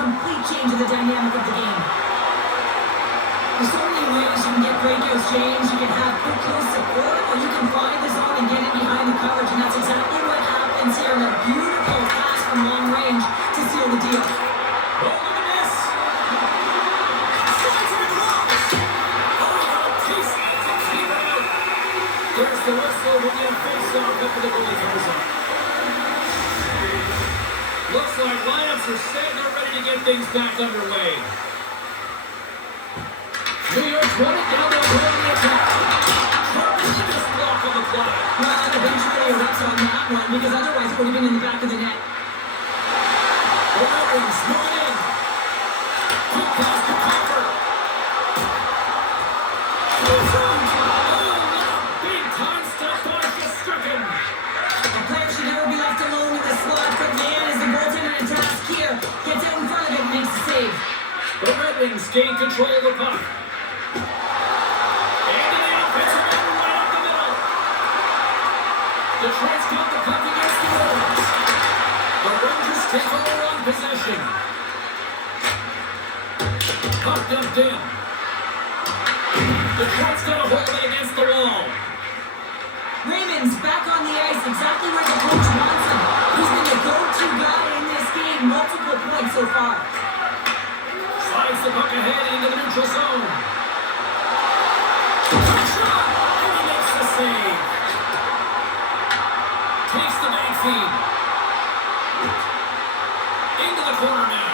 Complete change of the dynamic of the game. There's so many ways you can get breakouts, James. You can have quick close support, or you can find the zone and get it behind the coverage, and that's exactly what happens here. And a beautiful pass from long range to seal the deal. Oh, look at this. Slides it across. Oh, taste it to keep it out. There's the whistle when you face-off after the goalie comes up. Looks like lineups are set. They're ready to get things back underway. New York's running down the road in the attack. Tremendous block on the fly. Well, eventually a reps on that one, because otherwise it would have been in the back of the net. The Red Wings moving in. Quick pass to Cooper. Big time stop by Shesterkin. A player should never be left alone in the slot, but man, is the goaltender in task here. Gets out in front of it and makes the save. The Red Wings gain control of the puck. And an offensive man right up the middle. Detroit's got the puck against the Wolves. The Rangers take over on possession. Puck dumped in. Detroit's got to hold it against the wall. Williams back on the ice, exactly where the coach wants him. He's been the go-to guy in this game, multiple points so far. Slides the puck ahead into the neutral zone. Quick shot, and he makes the save. Takes the bank feed. Into the corner now.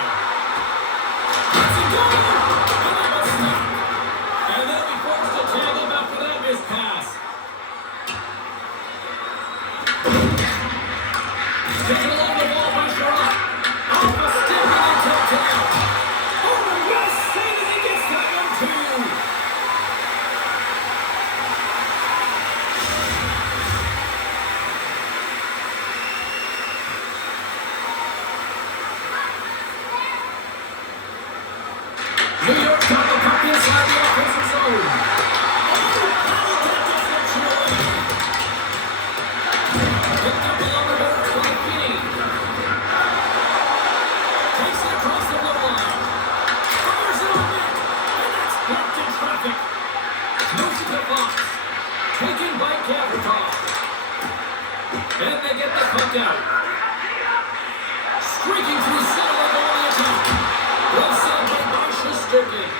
It's a goal! And that was stopped. And they'll be forced to tag him after that missed pass. Taken along the wall by Sherlock. Off a stick and then tapped it out. Oh my gosh, save and he gets that one too. New York got the puck inside the offensive zone. Oh, that'll get deflection away. Picked up along the boards by Finney. Takes it across the blue line. Fires it on net. And that's blocked in traffic. Moves to the box. Taken by Gavrikov. And they get the puck out. Streaking through center of the attack. Well set by Shesterkin.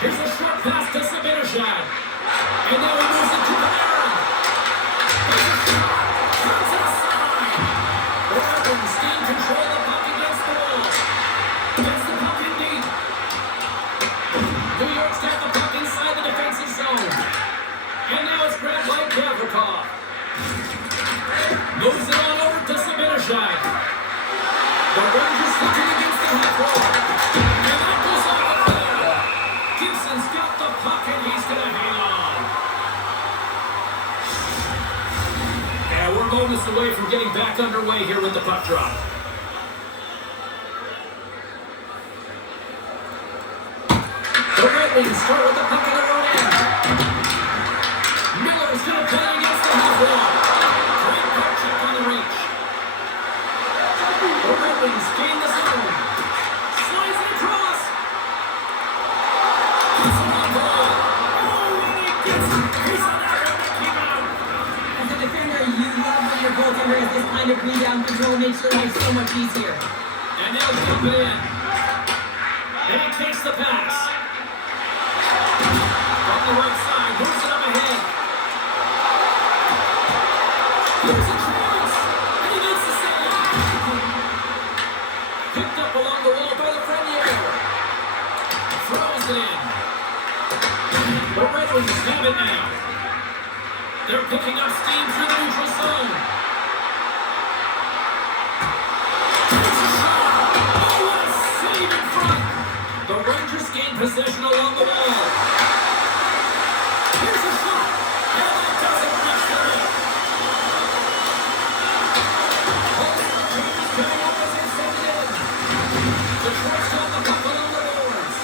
Here's a short pass to Sabinishad. And now he moves it to Panarin. Here's a shot. Turns it aside. The Red Wings gain control of the puck against the wall. Gets the puck in deep. New York's got the puck inside the defensive zone. And now it's grabbed by Gavrikov. Moves it on over to Sabinishad. The Rangers looking against the half wall. And that goes off the play. Gibson's got the puck and he's going to hang on. And we're moments away from getting back underway here with the puck drop. The Red Wings start with the puck in their own end. Miller's going to play against the half wall. Great puck check on the reach. The Red Wings gain the zone. Slides it across. Gets it on goal. Oh, and he gets it. He's on that one to keep it out. As a defender, you love when your goaltender has this kind of rebound control, makes your life so much easier. And they'll dump it in. And he takes the pass. From the right side, moves it up ahead. Here's a chance. And he makes the save. Picked up along the wall by Lafreniere. Throws it in. The Red Wings have it now. They're picking up steam through the neutral zone. Takes a shot. Oh, what a save in front. The Rangers gain possession along the wall. Here's a shot. And that doesn't reach the net. Coming up as they send it in. Detroit's got the puck along the boards.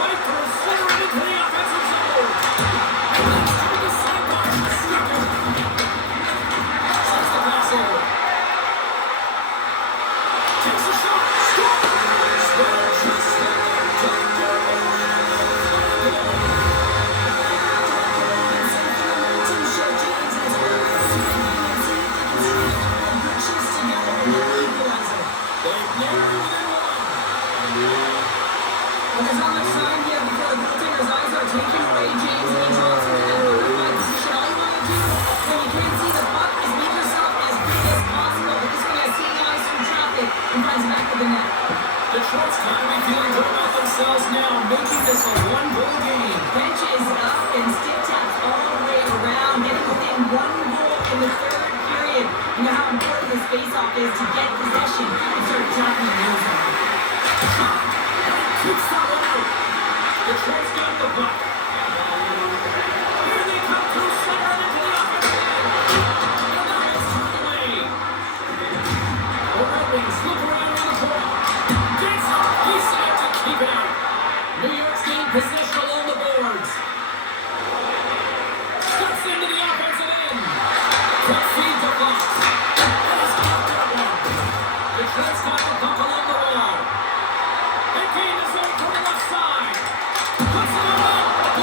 Right through center and into the offensive zone. And that's to the sideline. Second. Sends the pass over. Takes a shot. Scores. Score just like Detroit's kind of be feeling good about themselves now, making this a one-goal game. Benches up and stick taps all the way around, getting within one goal in the third period. You know how important this face-off is to get possession and start attacking the news zone. And he keeps that one out. Detroit's got the puck. Here they come through center and into the offensive end. And now it's turned away. The Red Wings look around on the draw. Gets up. He's set to keep it out. New York's gained possession along the boards. Steps into the offensive end. Quick feed to Fox. And he's got that one. Detroit's got the puck along the wall. They gain the zone from the left side. Puts it on.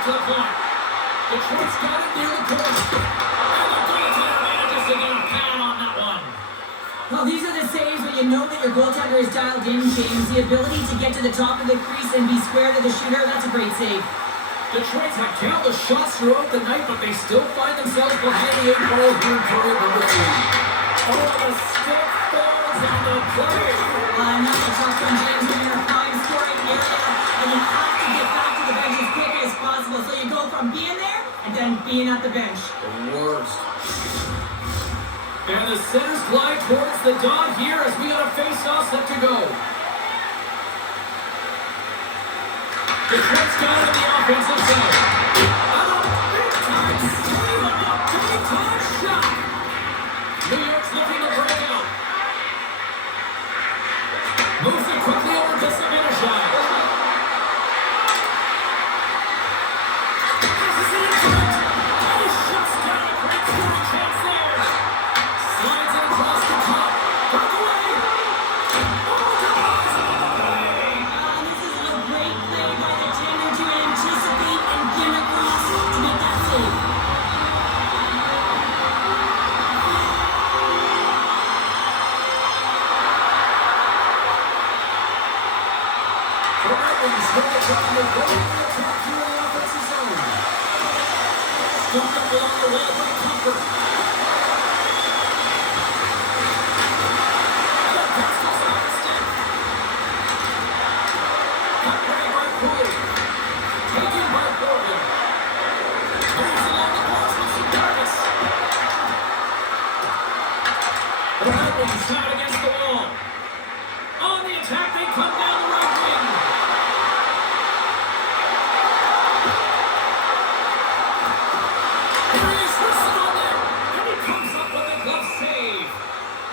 back to the point. Detroit's got it near the corner. And the goaltender manages to get a pad on that one. Well, these are the saves when you know that your goaltender is dialed in, James. The ability to get to the top of the crease and be square to the shooter, that's a great save. Detroit's had countless shots throughout the night, but they still find themselves behind the 8 ball here in period number 3. Oh, the stick falls on the play. Not the tough one, James, when you're in a prime scoring area, and you have to get back to the bench as quick as possible. So you go from being there and then being at the bench. The worst. And the centers glide towards the dot here as we got a face-off set to go. Detroit's got it in the offensive zone. And a big-time save on a big-time shot. New York's looking to break out. Moves it quickly over to Savinashai. Passes it in front. And he shuts down a great scoring chance there. Slides it across the top. Back away. Oh, dives on the play. This is a great play by the tender to anticipate and get across to make that save. The Red Wings hold it down the goal in the top here in the offensive zone. Scooped up along the wall by Comfort. And the pass goes off the stick. Cut away by Cody. Taken by Morgan. Moves along the boards with Sugarvis. The Red Wings have it against the wall. On the attack, they come down the right wing.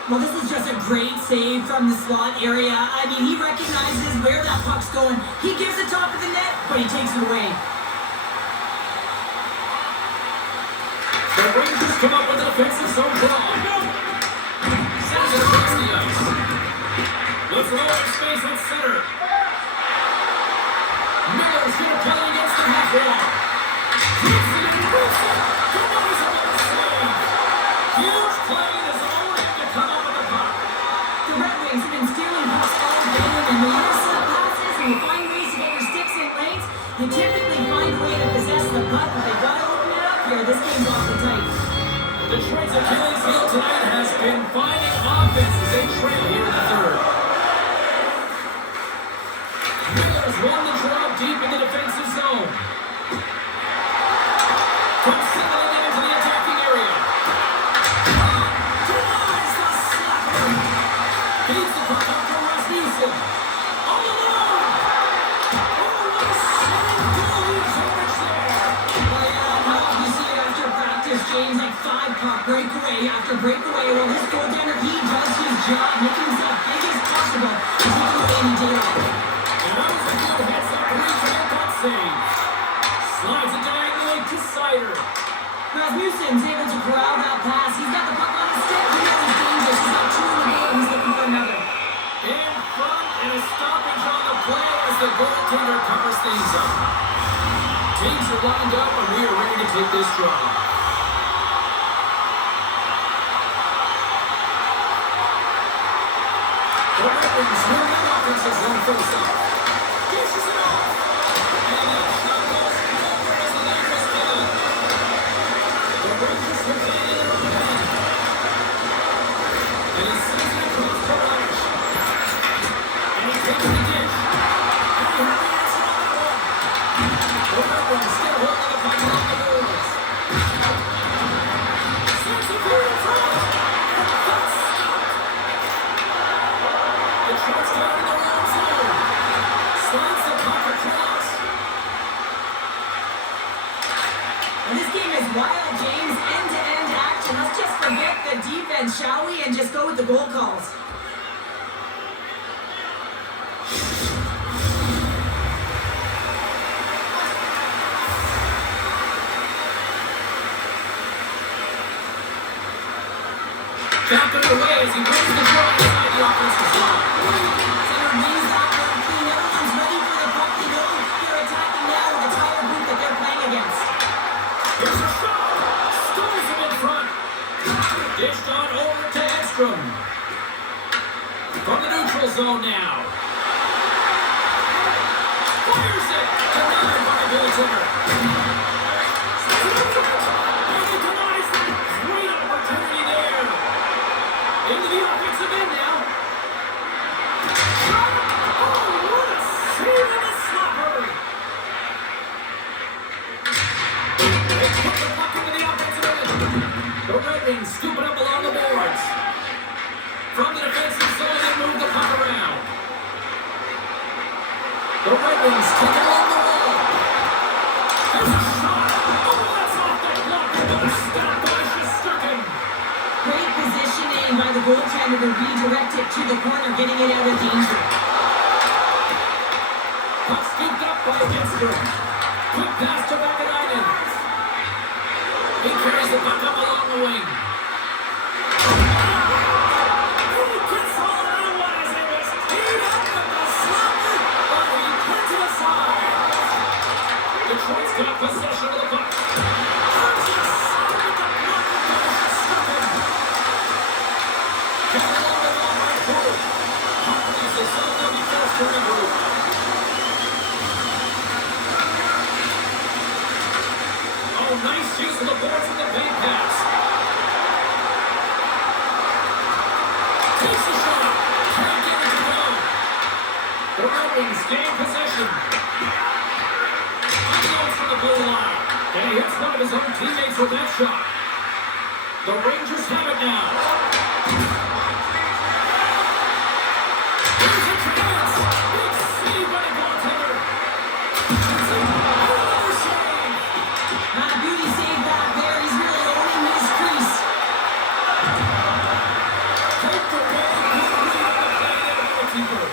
Well, this is just a great save from the slot area. I mean, he recognizes where that puck's going. He gives it top of the net, but he takes it away. The Rangers come up with an offensive zone draw. Sends it across the ice. Looks low in space at center. Miller's going to play against the half wall. Keeps it in Wilson. Somebody's about to save. Huge play as Owen to come up with the puck. The Red Wings have been stealing pucks all game, and when you intercept passes and you find ways to get your sticks in lanes, you typically find a way to possess the puck, but they've got to open it up here. This game's awfully tight. Detroit's Achilles heel tonight has been finding offense as they trail here in the third. Miller's won the draw deep in the defensive zone. From signaling it into the attacking area. Denies the slapper. Feeds the puck out to Rasmussen. All alone. Oh, what a slam goal coverage there. Well, yeah, how often you see it after practice, James, like 5-puck breakaway after breakaway. Well, this goaltender, he does his job, making himself big as possible to take away any daylight. And that was a good heads-up reach and that save. Slides it diagonally to Sider. Rasmussen's able to corral that pass. He's got the puck on his stick. He knows he's dangerous. He's got 2 in the game. He's looking for another. In front and a stoppage on the play as the goaltender covers things up. Teams are lined up and we are ready to take this draw. The Red Wings win the offensive zone face-off. Dishes it off. And that shot goes nowhere as the lead was given. The Rangers have been in their own. And he sends it across the ledge. And he takes the dish. And he had the answer on that one. The Red Wings still holding the puck along the boards. Sends it through in front. And that's stopped. Detroit's got it in their own zone. Slides the puck across. And this game is wild, James. End-to-end action. Let's just forget the defense, shall we? And just go with the goal calls. Chopping it away as he brings the draw inside the offensive zone. Center means that one clean. Everyone's ready for the puck to go. They're attacking now with the tire group that they're playing zone now. Fires it. Denied by a goaltender. And he denies that. Great opportunity there. Into the offensive end now. Oh, what a save in the slapper. They put the puck into the offensive end. The Red Wings scoop it up along the boards. From the defensive zone, they move the puck around. The Red Wings take it along the wall. There's a shot. Oh, that's off the block. What a stop by Shesterkin. Great positioning by the goaltender to redirect it to the corner, getting it out of danger. Puck scooped up by Edstrom. Quick pass to Vakanainen. He carries the puck up along the wing. He gets all out of as it was teed up with the slapper. Oh, he turns to the side. Detroit's got possession of the puck. Turns it aside with the block by Shesterkin. Carried along the wall by Drew. Puck leaves the zone. They'll be forced to regroup. Oh, nice use of the boards with the bank pass. Takes the shot. Can't get it to go. The Red Wings gain possession. Unloads from the blue line. And he hits one of his own teammates with that shot. The Rangers have it now. Here's a chance. Big save by the goaltender. That's another save. Beauty save back there. He's really owning his crease. Take the ball. Good read on the play there by the keeper.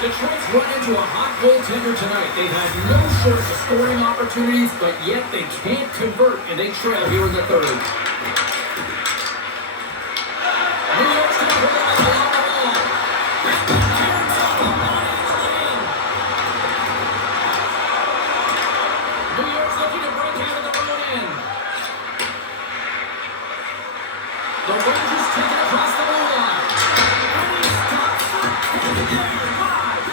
Detroit's run into a hot goaltender tonight. They've had no shortage of scoring opportunities, but yet they can't convert, and they trail here in the third. New York's going to hold it along the wall. And the Canucks off the line in the lane. New York's looking to break out of the own end. The Rangers take it across the blue line. And he stops it. And there, live.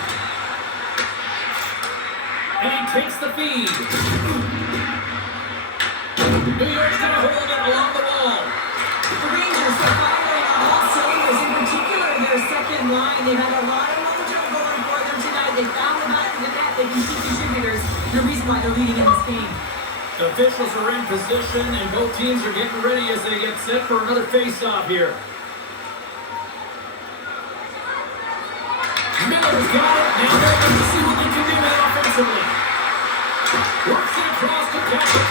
And he takes the feed. New York's going to hold it along the wall. The Rangers are firing on all cylinders, in particular their second line. They've had a lot of mojo going for them tonight. They found the back of the net. They can keep contributors. The reason why they're leading in this game. The officials are in position, and both teams are getting ready as they get set for another face-off here. Miller's got it. Now they're going to see what they can do with it offensively. Works it across to Kessler.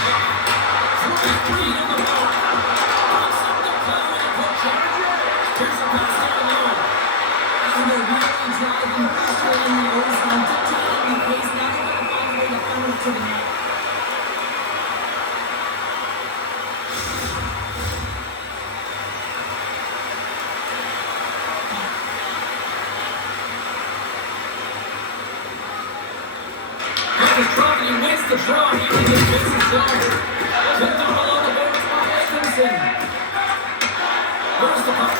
Great read on the ball. Puts up the play with a push shot. Here's a pass down low. And they're really driving pressure in the overtime, dictating the pace. Now they're going to find a way to funnel it to the net. He wins the draw. He gets his zone. Picked up along the boards by Atkinson. Where's the puck?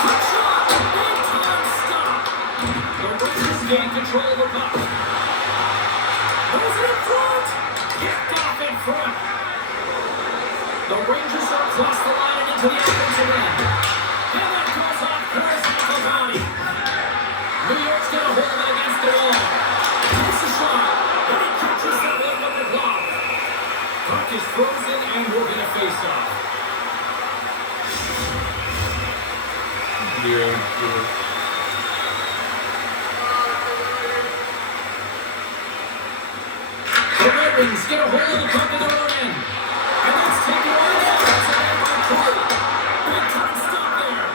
Quick shot. Big time stop. The Rangers gain control of the puck. Throws it in front. Kicked off in front. The Rangers are across the line and into the offensive end. And that goes off Chris Body. New York's going to hold it against the wall. Takes a shot. And he catches that one with the glove. Puck is frozen and we're going to face off. Yeah. The Red Wings get a hold of the puck at their own end. And that's taken away the offensive end by Troy. Big time stop there.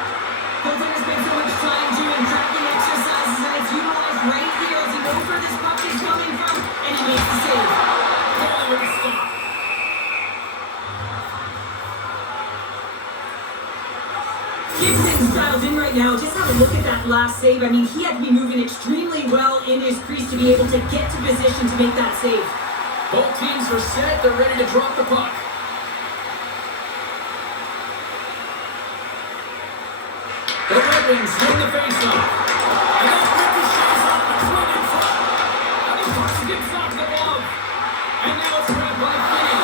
Goaltender spent so much time doing tracking exercises, and it's utilized right here as he knows where this puck is coming from, and he makes the save. Calling with a stop. Gibson's dialed in right now. Just have a look at that last save. I mean, he had to be moving extremely well in his crease to be able to get to position to make that save. Both teams are set. They're ready to drop the puck. The Red Wings win the faceoff. And that ricochets off the swing in front. And the puck skips off the glove. And now it's grabbed by Finney.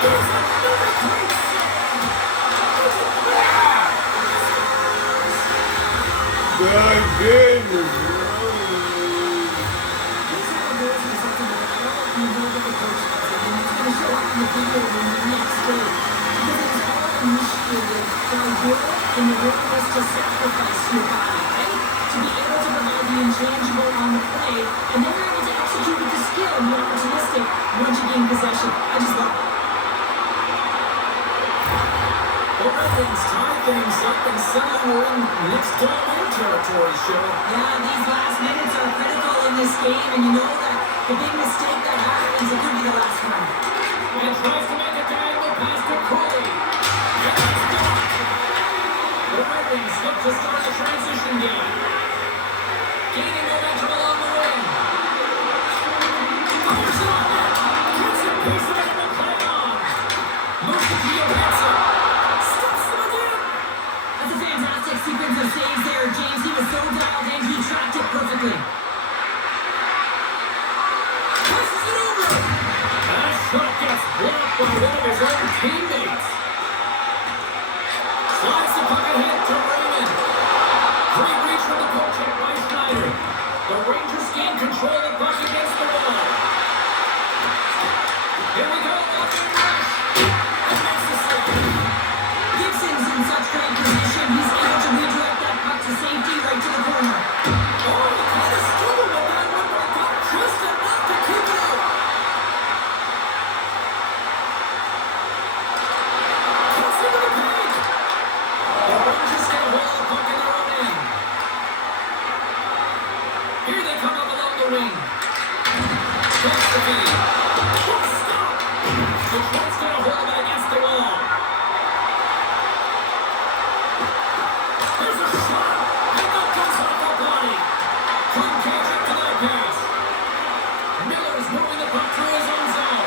There's another great save. God damn it, bro. And the willingness to sacrifice your body, right? To be able to provide the intangible on the play, and then you're able to execute with the skill and be opportunistic once you gain possession. I just love it. The Red Wings tie things up, and suddenly we're in next door win territory, Cheryl. Yeah, these last minutes are critical in this game, and you know that the big mistake that happens, it could be the last one. And tries to make a diagonal pass to Crowley. And that's blocked. The Red Wings look to start the transition game. Gaining momentum along the wing. Fires it on net. Gets it, piece of it, and play on. Moves to Johansson. Stops him again. That's a fantastic sequence of saves there, James. He was so dialed in, he tracked it perfectly. Pushes it over. That shot gets blocked by one of his own teammates. Slides the puck ahead to Raymond. Free reach from the poke check by Schneider. The Rangers gain control of the puck against the wall. Here we go, open rush. And makes the save. Gibson's in such great position, he's able to redirect that puck to safety right to the corner. Oh, he kind of struggled with that one, but got just enough to keep it out. Cuts into the paint. The Rangers get a hold of the puck in their own end. Here they come up along the wing. Cross the feed. Stop. Detroit's got a hold of it against the wall. There's a shot. And that comes off the body. Couldn't catch up to that pass. Miller's moving the puck through his own zone.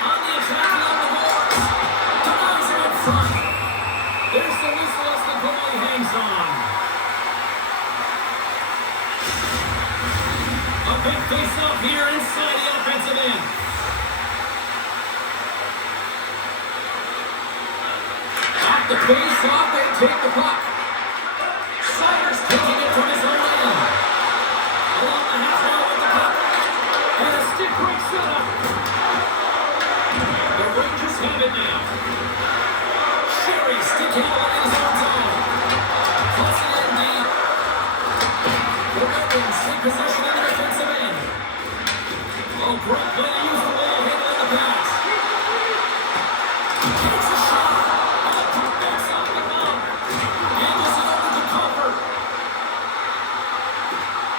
On the attack along the boards. Denies it in front. There's the whistle as the goalie hangs on. A big face-off here inside the offensive end. Off the face-off, they take the puck. Siders taking it from his own end. Along the half wall with the puck. And a stick break setup. The Rangers have it now. Sherry sticking it in his own zone. Puts it in deep. The Red Wings take possession of the defensive end. Oh, great play to use the wall handling the pass. Takes a shot. And the puck backs off the glove. Angles it over to Comfort.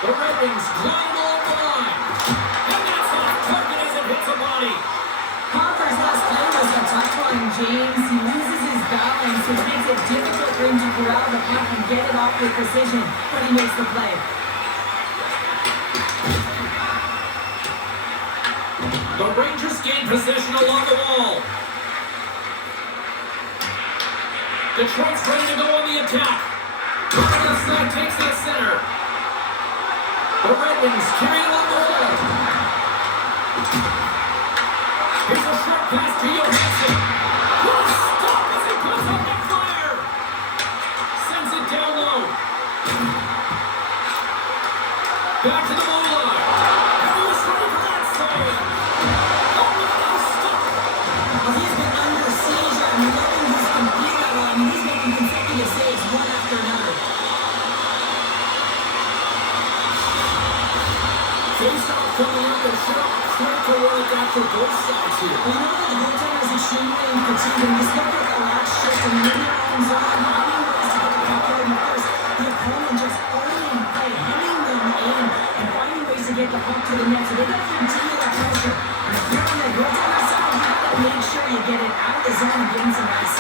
The Red Wings glide along the line. And that's off target as it hits a body. Confer's last play was a tough one, James. He loses his balance, which makes it difficult for him to corral the puck and get it off with precision, but he makes the play. The Rangers gain possession along the wall. Detroit's ready to go on the attack. Coming inside, takes it to center. The Red Wings carry it along the wall. Here's a short pass to Johansson. What a stop as he puts up the fire. Sends it down low. Back to the goal line. And he was ready for that save. Oh, what a stop. Well, he's been under siege. I'm loving his complete level. I mean, he's making consecutive saves one after another. Face-off coming up and shot. Critical work after both sides here. Well, you know that the goaltender is extremely fatiguing. Just look at that last shift and in your own zone, finding ways to get the puck out in the first. The opponent just owning play, hemming them in, and finding ways to get the puck to the net. So they got to continue that pressure. And if you're on the goaltender side, you got to make sure you get it out of the zone and get in some ice.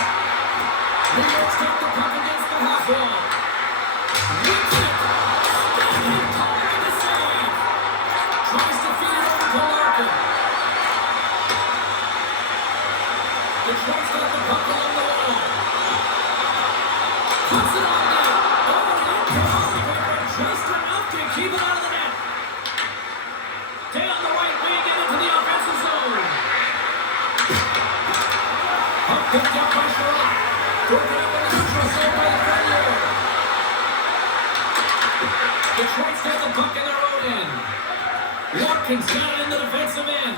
New York's got the puck against the half wall. Whips it. Stanley calling it a save. Tries to feed it over to Larkin. resolved by the friendly. Detroit's got the puck in their own end. Watkins got it in the defensive end.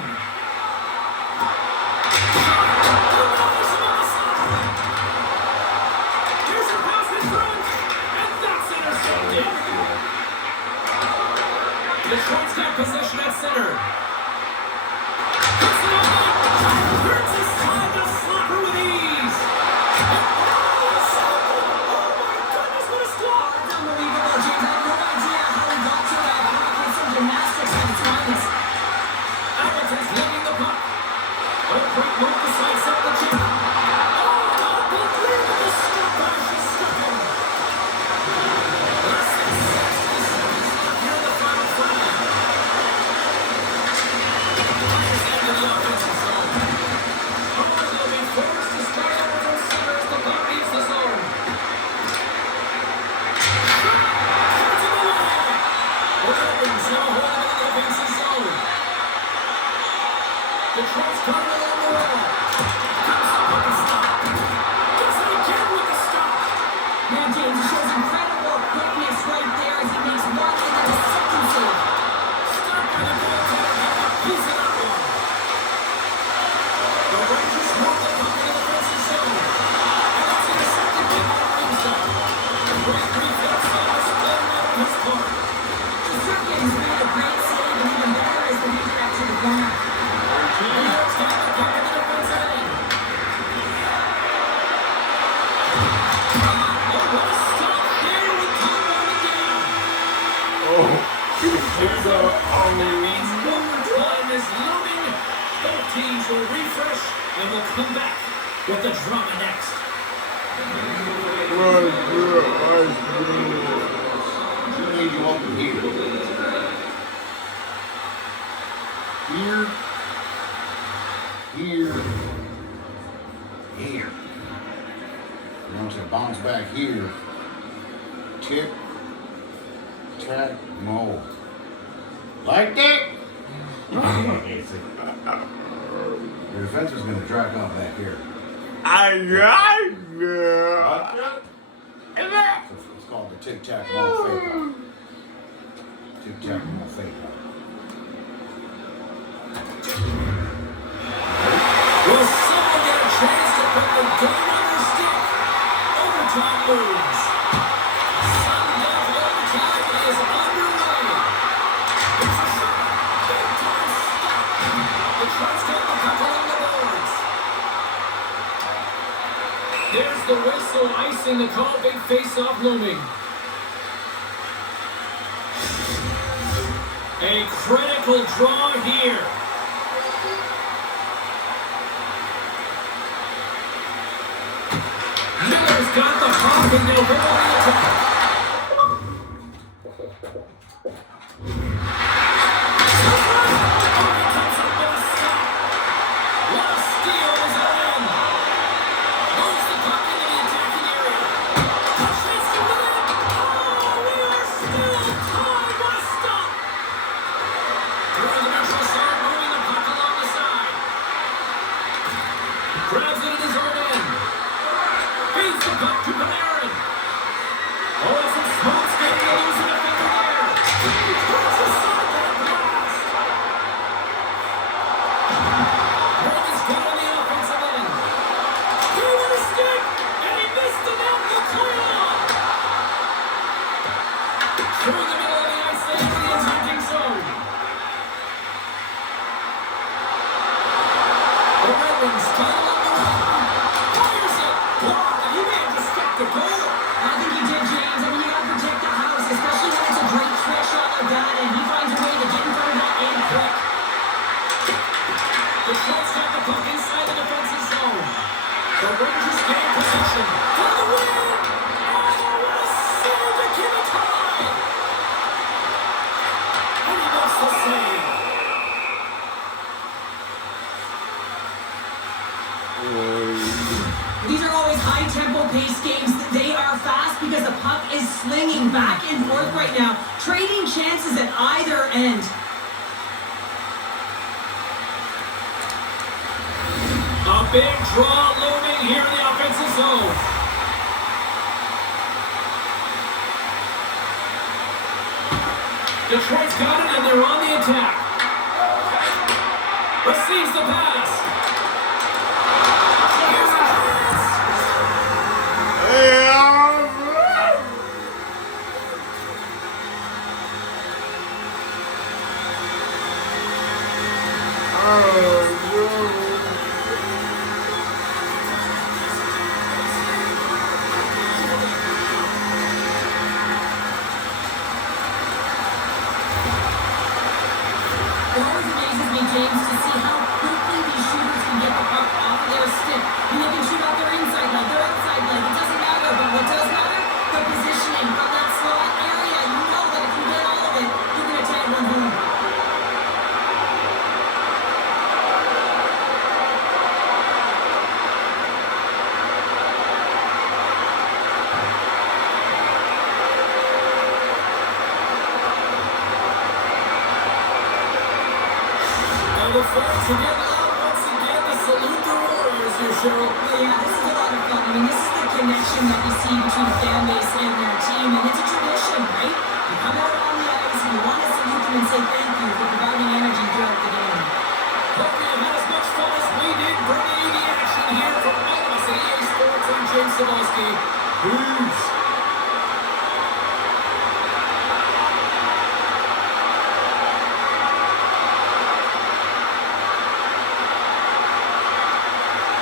Here's a pass in front, and that's intercepted. Detroit's got possession at center. Puts it on. Hurts his time to slapper with ease. Oh my goodness, what a stop! Unbelievable, James. I have no idea how he got to that. Probably some gymnastics at its finest. Albertson's leading the puck. A great move to sidestep the chip. Oh, unbelievable stop by she's stuck him. Less than 60 seconds left here in the final frame. Fires into the offensive zone. Owen will be forced to start over from center as the puck leaves the zone. Shoots him away. Red Wings now holding in the defensive zone. Detroit's coming along the wall. Comes up with the stop. Gets it again with the stop. Man, James, he shows incredible quickness right there as he makes one and then a second save. Stopped by the goaltender. Got a piece of that one. The Rangers move the puck in the defensive zone. And it's intercepted by Martinez. Great reflex on the split on his part. The Circuit's made a great save, and even better is the redirect to the corner. Leo's got the puck in the defensive end. Oh, what a stop there with time running down. Oh, That means overtime is looming. Both teams will refresh and will come back with the drama next. You need you up in here. Here. Here. Here. Once it bounce back here. Tick. Tack. Mo. Like that? Your defense is going to track off back here. I like it. It's called the tic-tac-mo fake-out. Tic-tac-mo fake-out. Will someone get a chance to put the game on their stick? Overtime moves. Sun Belt overtime is underway. It's a shot. Big time stop. Detroit's got the puck along the boards. There's the whistle icing the call. Big face-off looming. A critical draw here. Miller's got the puck and they'll go on the attack. Comes up with a stop. What a steal is it in. Moves the puck into the attacking area. Touches to win it. Oh, we are still tied. What a stop. Through the neutral zone, moving the puck along the side. Grabs it in his own end. Feeds the puck to Panarin. Oh, it's a small skating and losing a finger there. He turns aside that blast. Ravens got on the offensive end. Through with a stick, and he missed the net with Cleon. Through the middle of the ice, they enter the attacking zone. The Red Wings got on the run. Fires it. Blocked, and he may have just stepped the goal. I think he did, James. I mean, you gotta protect the house, especially when it's a great trick shot like that, and he finds a way to get in front of that and quick. Detroit's got the puck inside the defensive zone. The Rangers gain possession. For the win! Oh, what a save to keep it tied! And he makes the save. These are always high-tempo pace games. They are fast because the puck is slinging back and forth right now, trading chances at either end. A big draw looming here in the offensive zone. Detroit's got it, and they're on the attack. Receives the pass. Here's the pass. It always amazes me, James, to see how quickly these shooters can get the puck off their stick. And they can shoot out their inside leg, their outside leg. It doesn't matter, but what does matter? The positioning from that slot area. You know that if you get all of it, you're going to take one home. And the fans are getting loud once again to salute the Warriors here, Cheryl. Well, yeah, this is a lot of fun. I mean, this is the connection that you see between a fan base and their team, and it's a tradition, right? You come out on the ice, and you want to salute them and say thank you for providing energy throughout the game. Hope you had as much fun as we did bringing you the action here from all of us at EA Sports. I'm James Cebulski. Peace.